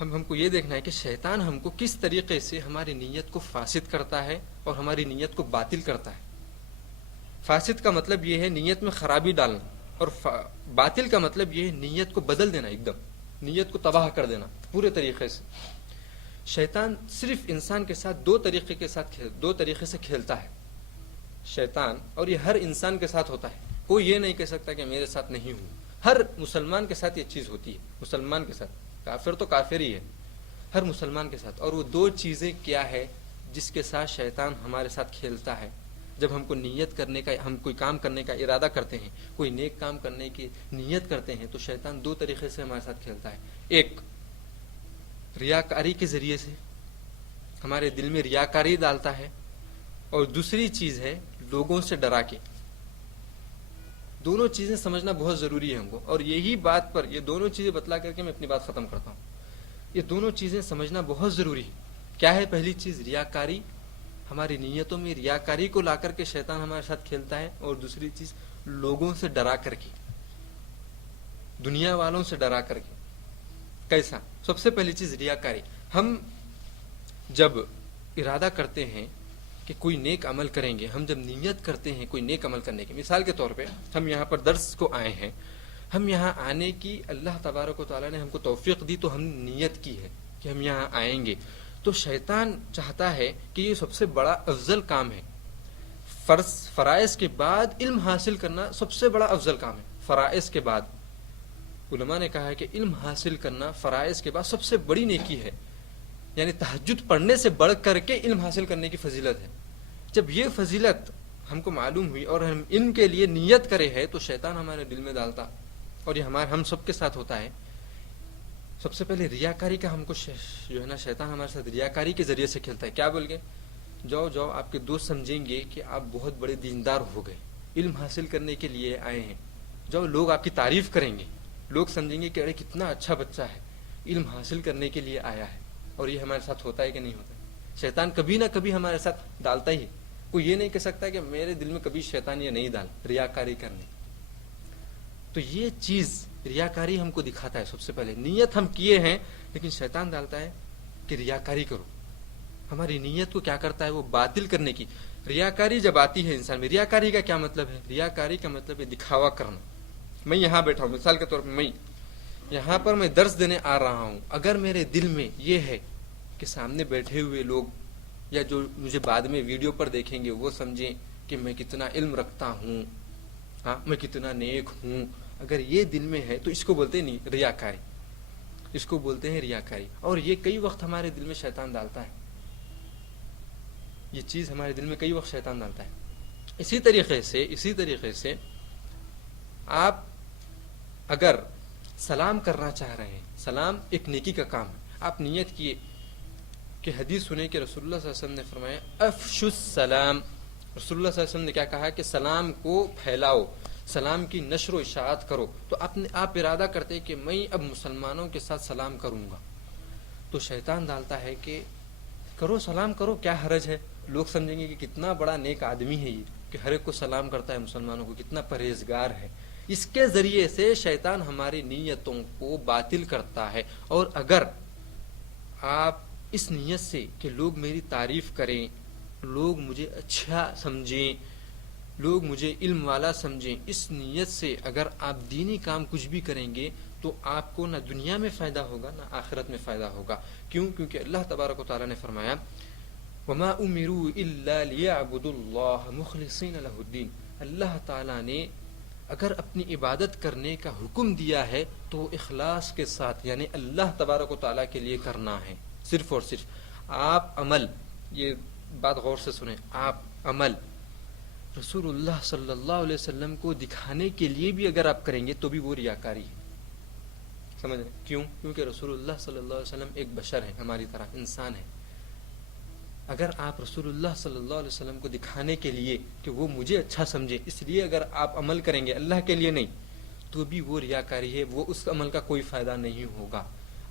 ہم کو یہ دیکھنا ہے کہ شیطان ہم کو کس طریقے سے ہماری نیت کو فاسد کرتا ہے اور ہماری نیت کو باطل کرتا ہے۔ فاسد کا مطلب یہ ہے نیت میں خرابی ڈالنا، اور باطل کا مطلب یہ ہے نیت کو بدل دینا، ایک دم نیت کو تباہ کر دینا پورے طریقے سے۔ شیطان صرف انسان کے ساتھ دو طریقے سے کھیلتا ہے شیطان، اور یہ ہر انسان کے ساتھ ہوتا ہے، کوئی یہ نہیں کہہ سکتا کہ میرے ساتھ نہیں ہوں۔ ہر مسلمان کے ساتھ یہ چیز ہوتی ہے، مسلمان کے ساتھ، کافر تو کافر ہی ہے، ہر مسلمان کے ساتھ۔ اور وہ دو چیزیں کیا ہے جس کے ساتھ شیطان ہمارے ساتھ کھیلتا ہے؟ جب ہم کو نیت کرنے کا، ہم کوئی کام کرنے کا ارادہ کرتے ہیں، کوئی نیک کام کرنے کی نیت کرتے ہیں، تو شیطان دو طریقے سے ہمارے ساتھ کھیلتا ہے۔ ایک ریاکاری کے ذریعے سے ہمارے دل میں ریاکاری ڈالتا ہے، اور دوسری چیز ہے لوگوں سے ڈرا کے۔ دونوں چیزیں سمجھنا بہت ضروری ہے ہم کو، اور یہی بات پر یہ دونوں چیزیں بتلا کر کے میں اپنی بات ختم کرتا ہوں۔ یہ دونوں چیزیں سمجھنا بہت ضروری ہے۔ کیا ہے پہلی چیز؟ ریاکاری، ہماری نیتوں میں ریاکاری کو لا کر کے شیطان ہمارے ساتھ کھیلتا ہے، اور دوسری چیز لوگوں سے ڈرا کر کے، دنیا والوں سے ڈرا کر کے۔ کیسا؟ سب سے پہلی چیز ریاکاری۔ ہم جب ارادہ کرتے ہیں کہ کوئی نیک عمل کریں گے، ہم جب نیت کرتے ہیں کوئی نیک عمل کرنے کی، مثال کے طور پہ ہم یہاں پر درس کو آئے ہیں، ہم یہاں آنے کی اللہ تبارک و تعالیٰ نے ہم کو توفیق دی، تو ہم نیت کی ہے کہ ہم یہاں آئیں گے، تو شیطان چاہتا ہے کہ یہ سب سے بڑا افضل کام ہے، فرائض کے بعد علم حاصل کرنا سب سے بڑا افضل کام ہے۔ فرائض کے بعد علماء نے کہا ہے کہ علم حاصل کرنا فرائض کے بعد سب سے بڑی نیکی ہے، یعنی تہجد پڑھنے سے بڑھ کر کے علم حاصل کرنے کی فضیلت ہے۔ جب یہ فضیلت ہم کو معلوم ہوئی اور ہم علم کے لیے نیت کرے ہیں، تو شیطان ہمارے دل میں ڈالتا، اور یہ ہم سب کے ساتھ ہوتا ہے۔ سب سے پہلے ریاکاری کا ہم کو جو ہے نا، شیطان ہمارے ساتھ ریاکاری کے ذریعے سے کھیلتا ہے۔ کیا بول کے؟ جاؤ آپ کے دوست سمجھیں گے کہ آپ بہت بڑے دیندار ہو گئے، علم حاصل کرنے کے لیے آئے ہیں، جاؤ لوگ آپ کی تعریف کریں گے، لوگ سمجھیں گے کہ ارے کتنا اچھا بچہ ہے، علم حاصل کرنے کے لیے آیا ہے۔ اور یہ ہمارے ساتھ ہوتا ہے کہ نہیں ہوتا ہے؟ شیطان کبھی نہ کبھی ہمارے ساتھ ڈالتا ہی ہے، کوئی یہ نہیں کہہ سکتا کہ میرے دل میں کبھی شیطان یہ نہیں ڈال ریاکاری کرنے۔ تو یہ چیز ریاکاری ہم کو دکھاتا ہے۔ سب سے پہلے نیت ہم کیے ہیں، لیکن شیطان ڈالتا ہے کہ ریاکاری کرو، ہماری نیت کو کیا کرتا ہے وہ باطل کرنے کی۔ ریاکاری جب آتی ہے انسان میں، ریاکاری کا کیا مطلب ہے؟ ریاکاری کا مطلب ہے دکھاوا کرنا. میں یہاں بیٹھا ہوں، مثال کے طور پر میں یہاں پر میں درس دینے آ رہا ہوں، اگر میرے دل میں یہ ہے کہ سامنے بیٹھے ہوئے لوگ یا جو مجھے بعد میں ویڈیو پر دیکھیں گے وہ سمجھیں کہ میں کتنا علم رکھتا ہوں، ہاں میں کتنا نیک ہوں، اگر یہ دل میں ہے تو اس کو بولتے ہیں ریاکاری، اس کو بولتے ہیں ریاکاری. اور یہ کئی وقت ہمارے دل میں شیطان ڈالتا ہے، یہ چیز ہمارے دل میں کئی وقت شیطان ڈالتا ہے. اسی طریقے سے آپ اگر سلام کرنا چاہ رہے ہیں، سلام ایک نیکی کا کام ہے، آپ نیت کیے کہ حدیث سنے کہ رسول اللہ صلی اللہ علیہ وسلم نے فرمایا افشوا السلام، رسول اللہ صلی اللہ علیہ وسلم نے کیا کہا کہ سلام کو پھیلاؤ، سلام کی نشر و اشاعت کرو. تو آپ ارادہ کرتے کہ میں اب مسلمانوں کے ساتھ سلام کروں گا، تو شیطان ڈالتا ہے کہ کرو سلام کرو، کیا حرج ہے، لوگ سمجھیں گے کہ کتنا بڑا نیک آدمی ہے یہ کہ ہر ایک کو سلام کرتا ہے، مسلمانوں کو کتنا پرہیزگار ہے. اس کے ذریعے سے شیطان ہماری نیتوں کو باطل کرتا ہے. اور اگر آپ اس نیت سے کہ لوگ میری تعریف کریں، لوگ مجھے اچھا سمجھیں، لوگ مجھے علم والا سمجھیں، اس نیت سے اگر آپ دینی کام کچھ بھی کریں گے تو آپ کو نہ دنیا میں فائدہ ہوگا نہ آخرت میں فائدہ ہوگا. کیونکہ اللہ تبارک و تعالیٰ نے فرمایا وما امروا الا ليعبدوا الله مخلصين له الدين. اللہ تعالیٰ نے اگر اپنی عبادت کرنے کا حکم دیا ہے تو اخلاص کے ساتھ، یعنی اللہ تبارک و تعالیٰ کے لیے کرنا ہے، صرف اور صرف. آپ عمل، یہ بات غور سے سنیں، آپ عمل رسول اللہ صلی اللہ علیہ وسلم کو دکھانے کے لیے بھی اگر آپ کریں گے تو بھی وہ ریاکاری ہے. سمجھ رہے کیوں؟ کیونکہ رسول اللہ صلی اللہ علیہ وسلم ایک بشر ہے، ہماری طرح انسان ہے. اگر آپ رسول اللہ صلی اللہ علیہ وسلم کو دکھانے کے لیے کہ وہ مجھے اچھا سمجھے اس لیے اگر آپ عمل کریں گے اللہ کے لیے نہیں تو بھی وہ ریاکاری ہے، وہ اس عمل کا کوئی فائدہ نہیں ہوگا.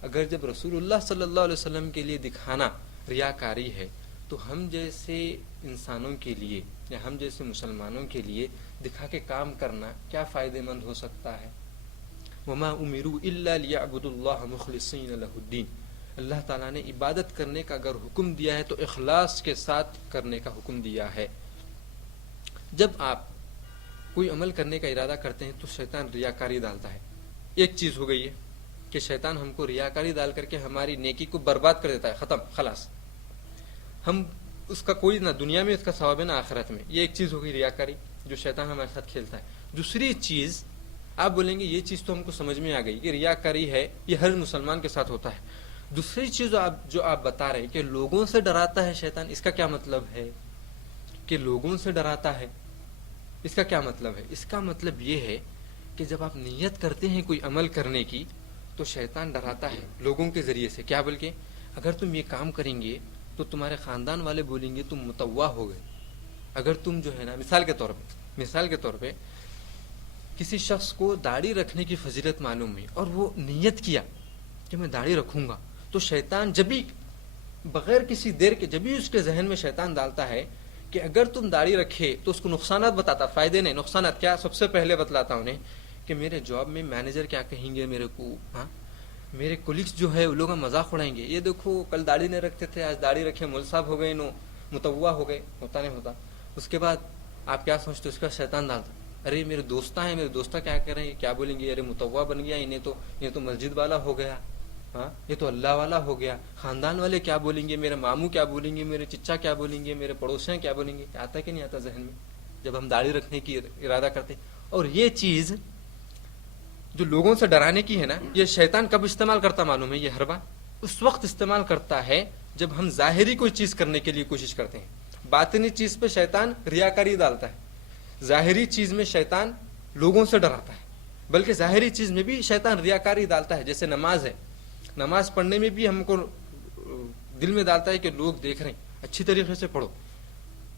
اگر جب رسول اللہ صلی اللہ علیہ وسلم کے لیے دکھانا ریاکاری ہے تو ہم جیسے انسانوں کے لیے یا ہم جیسے مسلمانوں کے لیے دکھا کے کام کرنا کیا فائدہ مند ہو سکتا ہے؟ وما امروا الا ليعبدوا الله مخلصين له الدين. اللہ تعالیٰ نے عبادت کرنے کا اگر حکم دیا ہے تو اخلاص کے ساتھ کرنے کا حکم دیا ہے. جب آپ کوئی عمل کرنے کا ارادہ کرتے ہیں تو شیطان ریاکاری ڈالتا ہے. ایک چیز ہو گئی ہے کہ شیطان ہم کو ریاکاری ڈال کر کے ہماری نیکی کو برباد کر دیتا ہے، ختم، خلاص، ہم اس کا کوئی نہ دنیا میں اس کا ثواب ہے نہ آخرت میں. یہ ایک چیز ہو گئی ریاکاری جو شیطان ہمارے ساتھ کھیلتا ہے. دوسری چیز آپ بولیں گے یہ چیز تو ہم کو سمجھ میں آ گئی کہ ریاکاری ہے، یہ ہر مسلمان کے ساتھ ہوتا ہے. دوسری چیز جو آپ بتا رہے ہیں کہ لوگوں سے ڈراتا ہے شیطان، اس کا کیا مطلب ہے کہ لوگوں سے ڈراتا ہے؟ اس کا کیا مطلب ہے؟ اس کا مطلب یہ ہے کہ جب آپ نیت کرتے ہیں کوئی عمل کرنے کی تو شیطان ڈراتا ہے لوگوں کے ذریعے سے. کیا بلکہ اگر تم یہ کام کریں گے تو تمہارے خاندان والے بولیں گے تم متوا ہو گئے. اگر تم جو ہے نا مثال کے طور پہ کسی شخص کو داڑھی رکھنے کی فضیلت معلوم ہوئی اور وہ نیت کیا کہ میں داڑھی رکھوں گا، تو شیطان جبھی بغیر کسی دیر کے جبھی اس کے ذہن میں شیطان ڈالتا ہے کہ اگر تم داڑھی رکھے تو اس کو نقصانات بتاتا، فائدے نہیں نقصانات. کیا؟ سب سے پہلے بتلاتا انہیں کہ میرے جاب میں مینیجر کیا کہیں گے میرے کو، ہاں میرے کولیگس جو ہے وہ لوگ مذاق اڑائیں گے، یہ دیکھو کل داڑھی نہیں رکھتے تھے آج داڑھی رکھے مول صاحب ہو گئے، نو متوا ہو گئے. ہوتا نہیں ہوتا. اس کے بعد آپ کیا سوچتے؟ اس کا شیطان ڈالتا ارے میرے دوستہ ہیں، میرے دوستہ کیا کر رہے ہیں، کیا بولیں گے، ارے متوا بن گیا، یہ تو مسجد والا ہو گیا، ہاں یہ تو اللہ والا ہو گیا. خاندان والے کیا بولیں گے، میرے ماموں کیا بولیں گے، میرے چچا کیا بولیں گے، میرے پڑوسیاں کیا بولیں گے. آتا کہ نہیں آتا ذہن میں جب ہم داڑھی رکھنے کی ارادہ کرتے؟ اور یہ چیز جو لوگوں سے ڈرانے کی ہے نا، یہ شیطان کب استعمال کرتا معلوم ہے؟ یہ ہر بار اس وقت استعمال کرتا ہے جب ہم ظاہری کوئی چیز کرنے کے لیے کوشش کرتے ہیں. باطنی چیز پہ شیطان ریاکاری ڈالتا ہے، ظاہری چیز میں شیطان لوگوں سے ڈراتا ہے. بلکہ ظاہری چیز میں بھی شیطان ریاکاری ڈالتا ہے. جیسے نماز ہے، نماز پڑھنے میں بھی ہم کو دل میں ڈالتا ہے کہ لوگ دیکھ رہے ہیں، اچھی طریقے سے پڑھو.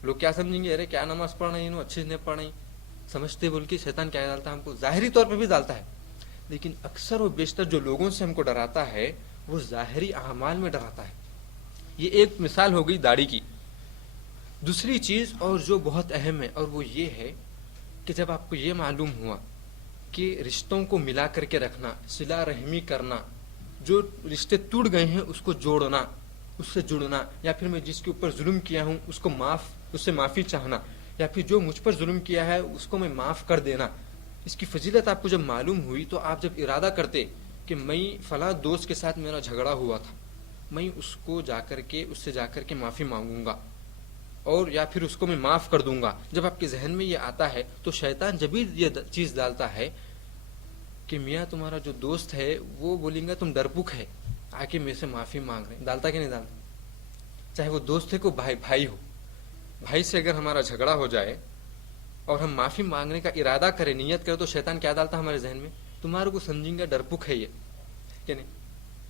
لوگ کیا سمجھیں گے، ارے کیا نماز پڑھ رہے ہیں، اچھی نہیں پڑھ رہے سمجھتے، بول کے شیطان کیا ڈالتا ہے ہم کو ظاہری طور پہ بھی ڈالتا ہے. لیکن اکثر و بیشتر جو لوگوں سے ہم کو ڈراتا ہے وہ ظاہری اعمال میں ڈراتا ہے. یہ ایک مثال ہو گئی داڑھی کی. دوسری چیز اور جو بہت اہم ہے اور وہ یہ ہے کہ جب آپ کو یہ معلوم ہوا کہ رشتوں کو ملا کر کے رکھنا، صلہ رحمی کرنا، جو رشتے ٹوٹ گئے ہیں اس کو جوڑنا، اس سے جڑنا، یا پھر میں جس کے اوپر ظلم کیا ہوں اس سے معافی چاہنا، یا پھر جو مجھ پر ظلم کیا ہے اس کو میں معاف کر دینا. اس کی فضیلت آپ کو جب معلوم ہوئی تو آپ جب ارادہ کرتے کہ میں فلاں دوست کے ساتھ میرا جھگڑا ہوا تھا، میں اس سے جا کر کے معافی مانگوں گا اور یا پھر اس کو میں معاف کر دوں گا. جب آپ کے ذہن میں یہ آتا ہے تو شیطان جب یہ چیز ڈالتا ہے کہ میاں تمہارا جو دوست ہے وہ بولیں گا تم ڈرپوک ہے، آ کے میرے سے معافی مانگ رہے ہیں. ڈالتا کہ نہیں ڈالتا؟ چاہے وہ دوست ہے کو بھائی ہو، بھائی سے اگر ہمارا جھگڑا ہو جائے اور ہم معافی مانگنے کا ارادہ کریں، نیت کریں، تو شیطان کیا ڈالتا ہے ہمارے ذہن میں؟ تمہارے کو سمجھیں گا ڈرپوک ہے یہ، کہ نہیں؟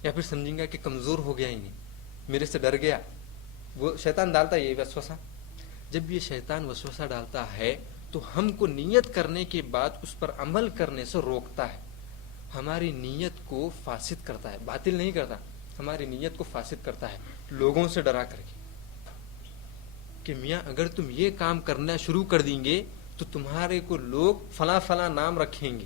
یا پھر سمجھیں گا کہ کمزور ہو گیا ہی نہیں، میرے سے ڈر گیا. وہ شیطان ڈالتا ہے یہ وسوسہ. جب یہ شیطان وسوسہ ڈالتا ہے تو ہم کو نیت کرنے کے بعد اس پر عمل کرنے سے روکتا ہے، ہماری نیت کو فاسد کرتا ہے، باطل نہیں کرتا، ہماری نیت کو فاسد کرتا ہے لوگوں سے ڈرا کر کے کہ میاں اگر تم یہ کام کرنا شروع کر دیں گے تو تمہارے کو لوگ فلاں فلاں نام رکھیں گے،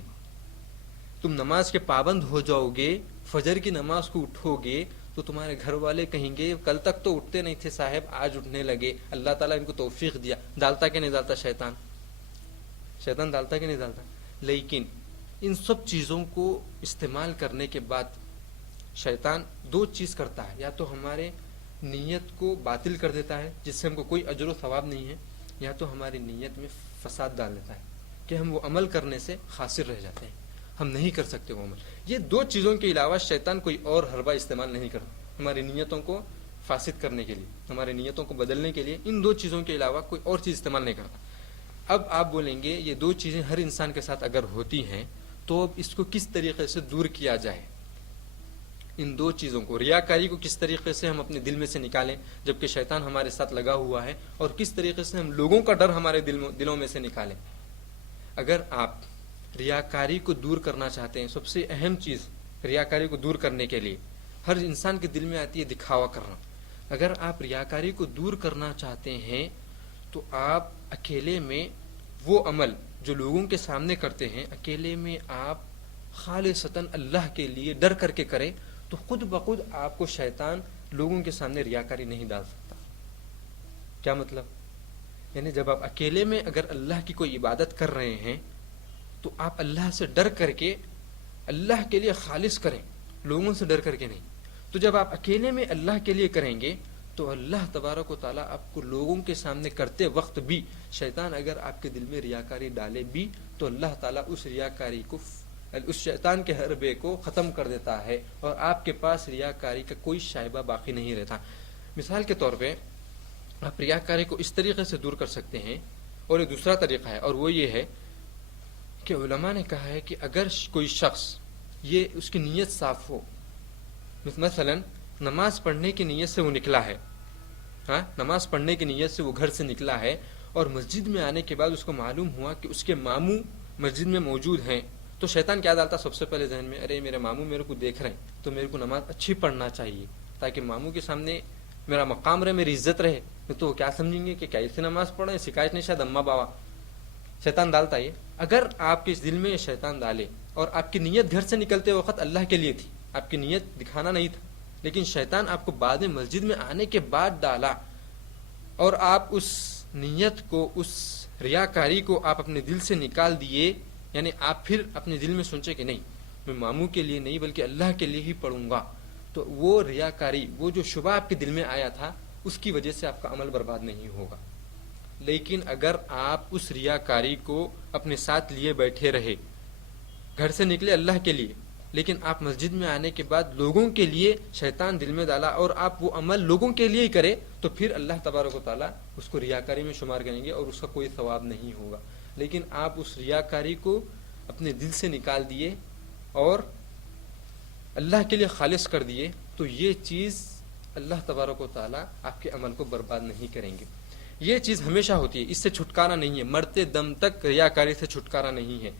تم نماز کے پابند ہو جاؤ گے، فجر کی نماز کو اٹھو گے تو تمہارے گھر والے کہیں گے کل تک تو اٹھتے نہیں تھے صاحب، آج اٹھنے لگے، اللہ تعالیٰ ان کو توفیق دیا. ڈالتا کہ نہیں ڈالتا شیطان ڈالتا کہ نہیں ڈالتا؟ لیکن ان سب چیزوں کو استعمال کرنے کے بعد شیطان دو چیز کرتا ہے، یا تو ہمارے نیت کو باطل کر دیتا ہے جس سے ہم کو کوئی اجر و ثواب نہیں ہے، یا تو ہماری نیت میں فساد ڈال دیتا ہے کہ ہم وہ عمل کرنے سے خاسر رہ جاتے ہیں، ہم نہیں کر سکتے وہ عمل. یہ دو چیزوں کے علاوہ شیطان کوئی اور حربہ استعمال نہیں کرتا ہماری نیتوں کو فاسد کرنے کے لیے، ہماری نیتوں کو بدلنے کے لیے. ان دو چیزوں کے علاوہ کوئی اور چیز استعمال نہیں کرتا. اب آپ بولیں گے یہ دو چیزیں ہر انسان کے ساتھ اگر ہوتی ہیں تو اب اس کو کس طریقے سے دور کیا جائے؟ ان دو چیزوں کو، ریاکاری کو کس طریقے سے ہم اپنے دل میں سے نکالیں جبکہ شیطان ہمارے ساتھ لگا ہوا ہے، اور کس طریقے سے ہم لوگوں کا ڈر ہمارے دلوں میں سے نکالیں. اگر آپ ریاکاری کو دور کرنا چاہتے ہیں، سب سے اہم چیز ریاکاری کو دور کرنے کے لیے ہر انسان کے دل میں آتی ہے دکھاوا کرنا. اگر آپ ریاکاری کو دور کرنا چاہتے ہیں تو آپ اکیلے میں وہ عمل جو لوگوں کے سامنے کرتے ہیں، اکیلے میں آپ خالصتاً اللہ کے لیے ڈر کر کے کریں تو خود بخود آپ کو شیطان لوگوں کے سامنے ریاکاری نہیں ڈال سکتا. کیا مطلب؟ یعنی جب آپ اکیلے میں اگر اللہ کی کوئی عبادت کر رہے ہیں تو آپ اللہ سے ڈر کر کے اللہ کے لیے خالص کریں، لوگوں سے ڈر کر کے نہیں. تو جب آپ اکیلے میں اللہ کے لیے کریں گے تو اللہ تبارک و تعالیٰ آپ کو لوگوں کے سامنے کرتے وقت بھی، شیطان اگر آپ کے دل میں ریاکاری ڈالے بھی تو اللہ تعالیٰ اس ریاکاری کو، اس شیطان کے حربے کو ختم کر دیتا ہے اور آپ کے پاس ریاکاری کا کوئی شائبہ باقی نہیں رہتا. مثال کے طور پہ آپ ریاکاری کو اس طریقے سے دور کر سکتے ہیں. اور ایک دوسرا طریقہ ہے، اور وہ یہ ہے کہ علماء نے کہا ہے کہ اگر کوئی شخص یہ اس کی نیت صاف ہو، مثلا نماز پڑھنے کی نیت سے وہ نکلا ہے، نماز پڑھنے کی نیت سے وہ گھر سے نکلا ہے، اور مسجد میں آنے کے بعد اس کو معلوم ہوا کہ اس کے ماموں مسجد میں موجود ہیں، تو شیطان کیا ڈالتا سب سے پہلے ذہن میں؟ ارے میرے ماموں میرے کو دیکھ رہے ہیں تو میرے کو نماز اچھی پڑھنا چاہیے تاکہ ماموں کے سامنے میرا مقام رہے، میری عزت رہے. تو وہ کیا سمجھیں گے کہ کیسے نماز پڑھیں، شکایت نہیں شاید اماں بابا. شیطان ڈالتا ہے. اگر آپ کے دل میں یہ شیطان ڈالے اور آپ کی نیت گھر سے نکلتے وقت اللہ کے لیے تھی، آپ کی نیت دکھانا نہیں تھا، لیکن شیطان آپ کو بعد میں مسجد میں آنے کے بعد ڈالا اور آپ اس نیت کو، اس ریاکاری کو آپ اپنے دل سے نکال دیے، یعنی آپ پھر اپنے دل میں سوچے کہ نہیں میں ماموں کے لیے نہیں بلکہ اللہ کے لیے ہی پڑھوں گا، تو وہ ریاکاری، وہ جو شبہ آپ کے دل میں آیا تھا اس کی وجہ سے آپ کا عمل برباد نہیں ہوگا. لیکن اگر آپ اس ریاکاری کو اپنے ساتھ لیے بیٹھے رہے، گھر سے نکلے اللہ کے لیے لیکن آپ مسجد میں آنے کے بعد لوگوں کے لیے شیطان دل میں ڈالا اور آپ وہ عمل لوگوں کے لیے ہی کرے، تو پھر اللہ تبارک و تعالیٰ اس کو ریاکاری میں شمار کریں گے اور اس کا کوئی ثواب نہیں ہوگا. لیکن آپ اس ریاکاری کو اپنے دل سے نکال دیے اور اللہ کے لیے خالص کر دیے تو یہ چیز اللہ تبارک و تعالیٰ آپ کے عمل کو برباد نہیں کریں گے. یہ چیز ہمیشہ ہوتی ہے، اس سے چھٹکارا نہیں ہے، مرتے دم تک ریاکاری سے چھٹکارا نہیں ہے،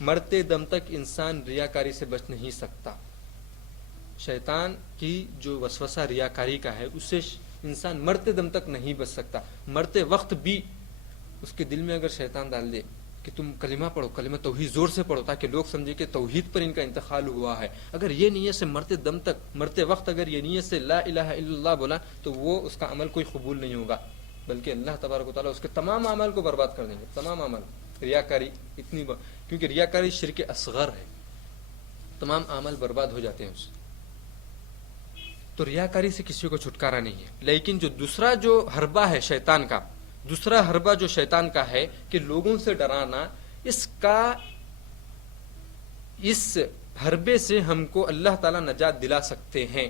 مرتے دم تک انسان ریاکاری سے بچ نہیں سکتا. شیطان کی جو وسوسہ ریاکاری کا ہے اس سے انسان مرتے دم تک نہیں بچ سکتا. مرتے وقت بھی اس کے دل میں اگر شیطان ڈال دے کہ تم کلمہ پڑھو، کلمہ توحید زور سے پڑھو تاکہ لوگ سمجھے کہ توحید پر ان کا انتقال ہوا ہے. اگر یہ نیت سے مرتے دم تک، مرتے وقت اگر یہ نیت سے لا الہ الا اللہ بولا تو وہ اس کا عمل کوئی قبول نہیں ہوگا، بلکہ اللہ تبارک و تعالیٰ اس کے تمام اعمال کو برباد کر دیں گے. تمام اعمال، ریاکاری کیونکہ ریاکاری شرک اصغر ہے، تمام اعمال برباد ہو جاتے ہیں اس سے. تو ریاکاری سے کسی کو چھٹکارا نہیں ہے. لیکن جو دوسرا جو حربہ ہے شیطان کا، دوسرا حربہ جو شیطان کا ہے کہ لوگوں سے ڈرانا، اس حربے سے ہم کو اللہ تعالیٰ نجات دلا سکتے ہیں.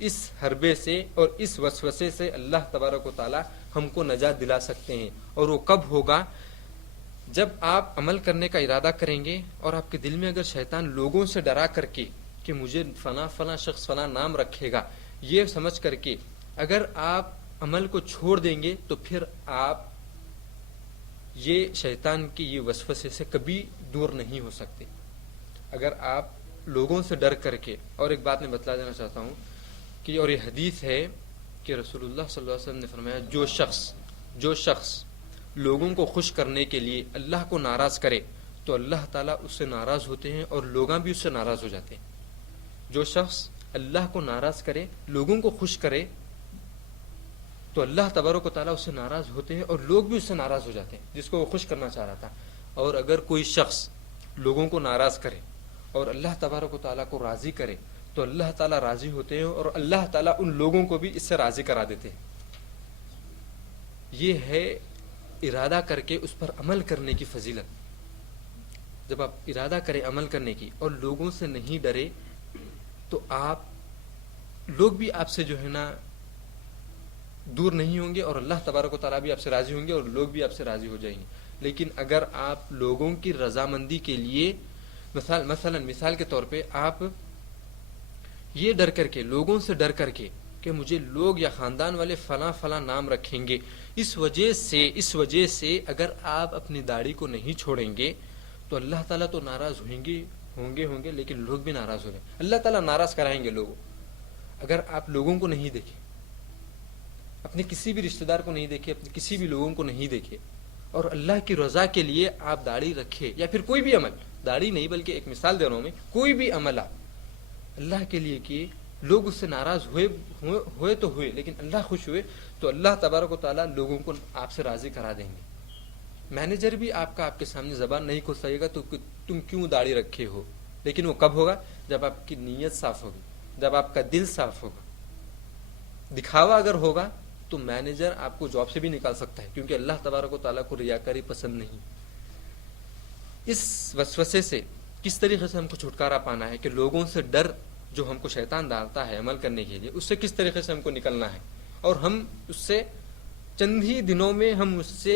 اس حربے سے اور اس وسوسے سے اللہ تبارک و تعالیٰ ہم کو نجات دلا سکتے ہیں. اور وہ کب ہوگا؟ جب آپ عمل کرنے کا ارادہ کریں گے اور آپ کے دل میں اگر شیطان لوگوں سے ڈرا کر کے کہ مجھے فلاں شخص فلاں نام رکھے گا، یہ سمجھ کر کے اگر آپ عمل کو چھوڑ دیں گے تو پھر آپ یہ شیطان کی یہ وسوسے سے کبھی دور نہیں ہو سکتے. اگر آپ لوگوں سے ڈر کر کے، اور ایک بات میں بتلا دینا چاہتا ہوں کہ اور یہ حدیث ہے کہ رسول اللہ صلی اللہ علیہ وسلم نے فرمایا جو شخص لوگوں کو خوش کرنے کے لیے اللہ کو ناراض کرے تو اللہ تعالیٰ اس سے ناراض ہوتے ہیں اور لوگ بھی اس سے ناراض ہو جاتے ہیں. جو شخص اللہ کو ناراض کرے، لوگوں کو خوش کرے تو اللہ تبارک و تعالیٰ اس سے ناراض ہوتے ہیں اور لوگ بھی اس سے ناراض ہو جاتے ہیں جس کو وہ خوش کرنا چاہ رہا تھا. اور اگر کوئی شخص لوگوں کو ناراض کرے اور اللہ تبارک و تعالیٰ کو راضی کرے تو اللہ تعالیٰ راضی ہوتے ہیں اور اللہ تعالیٰ ان لوگوں کو بھی اس سے راضی کرا دیتے ہیں. یہ ہے ارادہ کر کے اس پر عمل کرنے کی فضیلت. جب آپ ارادہ کریں عمل کرنے کی اور لوگوں سے نہیں ڈرے تو لوگ بھی آپ سے جو ہے نا دور نہیں ہوں گے اور اللہ تبارک و تعالیٰ بھی آپ سے راضی ہوں گے اور لوگ بھی آپ سے راضی ہو جائیں گے. لیکن اگر آپ لوگوں کی رضامندی کے لیے مثال کے طور پہ آپ یہ ڈر کر کے، لوگوں سے ڈر کر کے کہ مجھے لوگ یا خاندان والے فلاں نام رکھیں گے، اس وجہ سے اگر آپ اپنی داڑھی کو نہیں چھوڑیں گے تو اللہ تعالیٰ تو ناراض ہوں گے لیکن لوگ بھی ناراض ہو جائیں. اللہ تعالیٰ ناراض کرائیں گے لوگوں. اگر آپ لوگوں کو نہیں دیکھیں، اپنے کسی بھی رشتہ دار کو نہیں دیکھے، اپنے کسی بھی لوگوں کو نہیں دیکھے اور اللہ کی رضا کے لیے آپ داڑھی رکھے یا پھر کوئی بھی عمل، داڑھی نہیں بلکہ ایک مثال دے رہا ہوں میں، کوئی بھی عمل آپ اللہ کے لیے کیے، لوگ اس سے ناراض ہوئے تو ہوئے لیکن اللہ خوش ہوئے تو اللہ تبارک و تعالیٰ لوگوں کو آپ سے راضی کرا دیں گے. مینیجر بھی آپ کے سامنے زبان نہیں کھول سکے گا تو تم کیوں داڑھی رکھے ہو، لیکن وہ کب ہوگا؟ جب آپ کی نیت صاف ہوگی، جب آپ کا دل صاف ہوگا. دکھاوا اگر ہوگا تو مینیجر آپ کو جاب سے بھی نکال سکتا ہے کیونکہ اللہ تبارک و تعالیٰ کو ریاکاری پسند نہیں. اس وسوسے سے کس طریقے سے ہم کو چھٹکارا پانا ہے کہ لوگوں سے ڈر جو ہم کو شیطان ڈالتا ہے عمل کرنے کے لیے، اس سے کس طریقے سے ہم کو نکلنا ہے اور ہم اس سے چند ہی دنوں میں ہم اس سے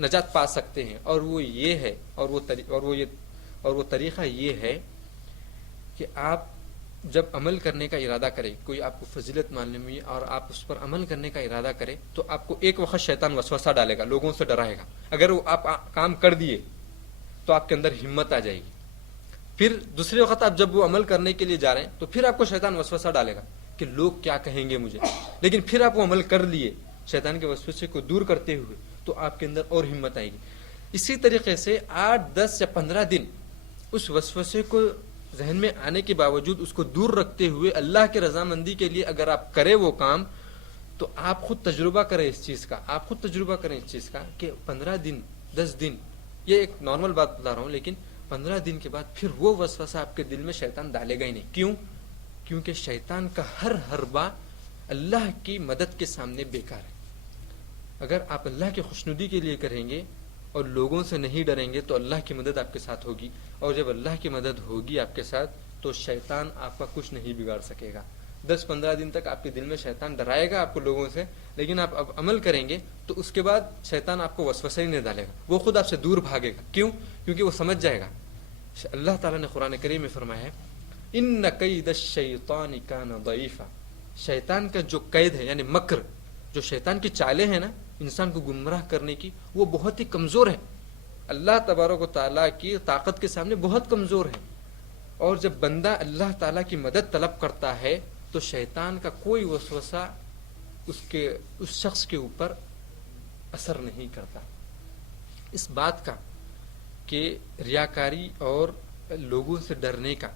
نجات پا سکتے ہیں. اور وہ یہ ہے اور وہ طریقہ یہ ہے کہ آپ جب عمل کرنے کا ارادہ کرے، کوئی آپ کو فضیلت معلوم ہوئی اور آپ اس پر عمل کرنے کا ارادہ کرے تو آپ کو ایک وقت شیطان وسوسہ ڈالے گا، لوگوں سے ڈرائے گا. اگر وہ آپ کام کر دیے تو آپ کے اندر ہمت آ جائے گی. پھر دوسرے وقت آپ جب وہ عمل کرنے کے لیے جا رہے ہیں تو پھر آپ کو شیطان وسوسہ ڈالے گا کہ لوگ کیا کہیں گے مجھے. لیکن پھر آپ وہ عمل کر لیے شیطان کے وسوسے کو دور کرتے ہوئے تو آپ کے اندر اور ہمت آئے گی. اسی طریقے سے 8, 10 یا 15 دن اس وسوسے کو ذہن میں آنے کے باوجود اس کو دور رکھتے ہوئے اللہ کے رضامندی کے لیے اگر آپ کریں وہ کام تو آپ خود تجربہ کریں اس چیز کا کہ 15 دن 10 دن، یہ ایک نارمل بات بتا رہا ہوں، لیکن 15 دن کے بعد پھر وہ وسوسہ آپ کے دل میں شیطان ڈالے گا ہی نہیں. کیونکہ شیطان کا ہر حربہ اللہ کی مدد کے سامنے بیکار ہے. اگر آپ اللہ کی خوشنودی کے لیے کریں گے اور لوگوں سے نہیں ڈریں گے تو اللہ کی مدد آپ کے ساتھ ہوگی، اور جب اللہ کی مدد ہوگی آپ کے ساتھ تو شیطان آپ کا کچھ نہیں بگاڑ سکے گا. 10-15 دن تک آپ کے دل میں شیطان ڈرائے گا آپ کو لوگوں سے، لیکن آپ اب عمل کریں گے تو اس کے بعد شیطان آپ کو وسوسہ ہی نہیں ڈالے گا، وہ خود آپ سے دور بھاگے گا. کیونکہ وہ سمجھ جائے گا. اللہ تعالیٰ نے قرآن کریم میں فرمایا ہے ان کید الشیطان کان ضعیفا، شیطان کا جو قید ہے یعنی مکر، جو شیطان کی چالیں ہیں نا انسان کو گمراہ کرنے کی، وہ بہت ہی کمزور ہے. اللہ تبارک و تعالیٰ کی طاقت کے سامنے بہت کمزور ہے. اور جب بندہ اللہ تعالیٰ کی مدد طلب کرتا ہے تو شیطان کا کوئی وسوسہ اس شخص کے اوپر اثر نہیں کرتا. اس بات کا کہ ریاکاری اور لوگوں سے ڈرنے کا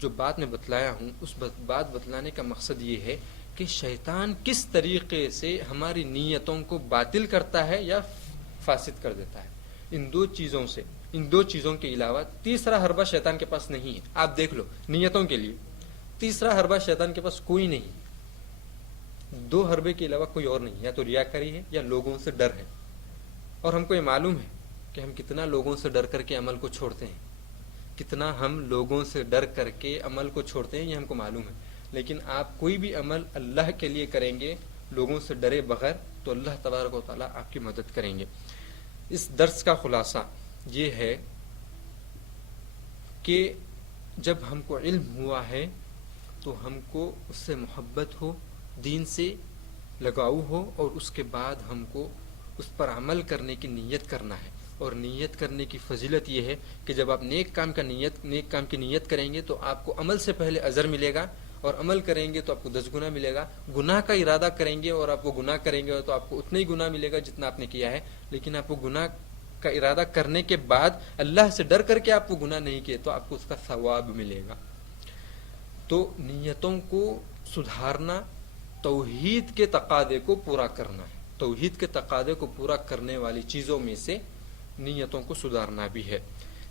جو بات میں بتلایا ہوں، اس بات بتلانے کا مقصد یہ ہے کہ شیطان کس طریقے سے ہماری نیتوں کو باطل کرتا ہے یا فاسد کر دیتا ہے۔ ان دو چیزوں کے علاوہ تیسرا حربہ شیطان کے پاس نہیں ہے۔ آپ دیکھ لو، نیتوں کے لیے تیسرا حربہ شیطان کے پاس کوئی نہیں، 2 حربے کے علاوہ کوئی اور نہیں، یا تو ریاکاری ہے یا لوگوں سے ڈر ہے۔ اور ہم کو یہ معلوم ہے کہ ہم کتنا لوگوں سے ڈر کر کے عمل کو چھوڑتے ہیں، کتنا ہم لوگوں سے ڈر کر کے عمل کو چھوڑتے ہیں، یہ ہم کو معلوم ہے۔ لیکن آپ کوئی بھی عمل اللہ کے لیے کریں گے لوگوں سے ڈرے بغیر تو اللہ تبارک و تعالیٰ آپ کی مدد کریں گے۔ اس درس کا خلاصہ یہ ہے کہ جب ہم کو علم ہوا ہے تو ہم کو اس سے محبت ہو، دین سے لگاؤ ہو، اور اس کے بعد ہم کو اس پر عمل کرنے کی نیت کرنا ہے۔ اور نیت کرنے کی فضیلت یہ ہے کہ جب آپ نیک کام کی نیت کریں گے تو آپ کو عمل سے پہلے اجر ملے گا، اور عمل کریں گے تو آپ کو 10 گنا ملے گا۔ گناہ کا ارادہ کریں گے اور آپ وہ گناہ کریں گے تو آپ کو اتنا ہی گناہ ملے گا جتنا آپ نے کیا ہے، لیکن آپ وہ گناہ کا ارادہ کرنے کے بعد اللہ سے ڈر کر کے آپ وہ گناہ نہیں کیے تو آپ کو اس کا ثواب ملے گا۔ تو نیتوں کو سدھارنا توحید کے تقاضے کو پورا کرنا ہے۔ توحید کے تقاضے کو پورا کرنے والی چیزوں میں سے نیتوں کو سدھارنا بھی ہے۔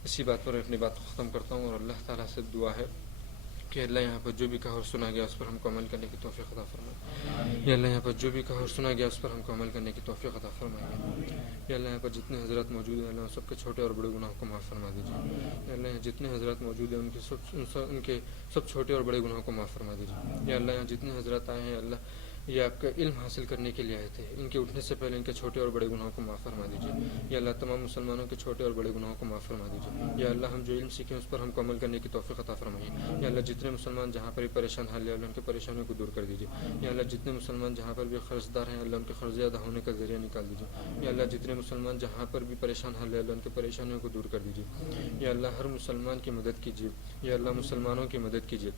اسی بات پر اپنی بات کو ختم کرتا ہوں، اور اللہ تعالیٰ سے دعا ہے کہ اللہ یہاں پر جو بھی کہا اور سنا گیا اس پر ہم کو عمل کرنے کی توفیق عطا فرمائے۔ یا اللہ یہاں پر جو بھی کہا اور سنا گیا اس پر ہم کو عمل کرنے کی توفیق عطا فرمائے۔ یا اللہ یہاں پر جتنے حضرات موجود ہیں اللہ سب کے چھوٹے اور بڑے گناہوں کو معاف فرما دیجیے۔ یا اللہ یہاں جتنے حضرات موجود ہیں ان کے سب چھوٹے اور بڑے گناہوں کو معاف فرما دیجیے۔ یا اللہ یہاں جتنے حضرات آئے ہیں اللہ یہ آپ کا علم حاصل کرنے کے لیے آئے تھے، ان کے اٹھنے سے پہلے ان کے چھوٹے اور بڑے گناہوں کو معاف فرما دیجیے۔ یا اللہ تمام مسلمانوں کے چھوٹے اور بڑے گناہوں کو معاف فرما دیجیے۔ یا اللہ ہم جو علم سیکھیں اس پر ہم کو عمل کرنے کی توفیق عطا فرمائیے۔ یا اللہ جتنے مسلمان جہاں پر بھی پریشان حال ہے اللہ ان کے پریشانیوں کو دور کر دیجیے۔ یا اللہ جتنے مسلمان جہاں پر بھی قرض دار ہیں اللہ ان کے قرض ادا ہونے کا ذریعہ نکال دیجیے۔ یا اللہ جتنے مسلمان جہاں پر بھی پریشان حال ہے اللہ ان کے پریشانیوں کو دور کر دیجیے۔ یا اللہ ہر مسلمان کی مدد کیجیے۔ یا اللہ مسلمانوں کی مدد کیجیے۔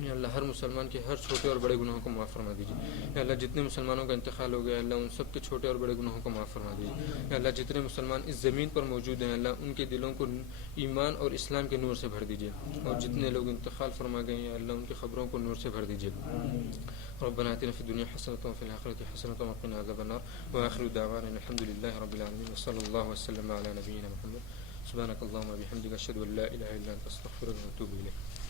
یا اللہ ہر مسلمان کے ہر چھوٹے اور بڑے گناہوں کو معاف فرما دیجیے۔ یا اللہ جتنے مسلمانوں کا انتقال ہو گیا اللہ ان سب کے چھوٹے اور بڑے گناہوں کو معاف فرما دیجیے۔ یا اللہ جتنے مسلمان اس زمین پر موجود ہیں اللہ ان کے دلوں کو ایمان اور اسلام کے نور سے بھر دیجیے، اور جتنے لوگ انتقال فرما گئے ہیں اللہ ان کی قبروں کو نور سے بھر دیجیے۔ ربنا آتنا فی الدنیا حسنۃ وفی الآخرۃ حسنۃ وقنا عذاب النار، وآخر دعوانا الحمد للہ رب العالمین، وصلی اللہ وسلم علی نبینا محمد۔ سبحانک اللہم وبحمدک، اشہد ان لا الہ الا انت، استغفرک واتوب الیک۔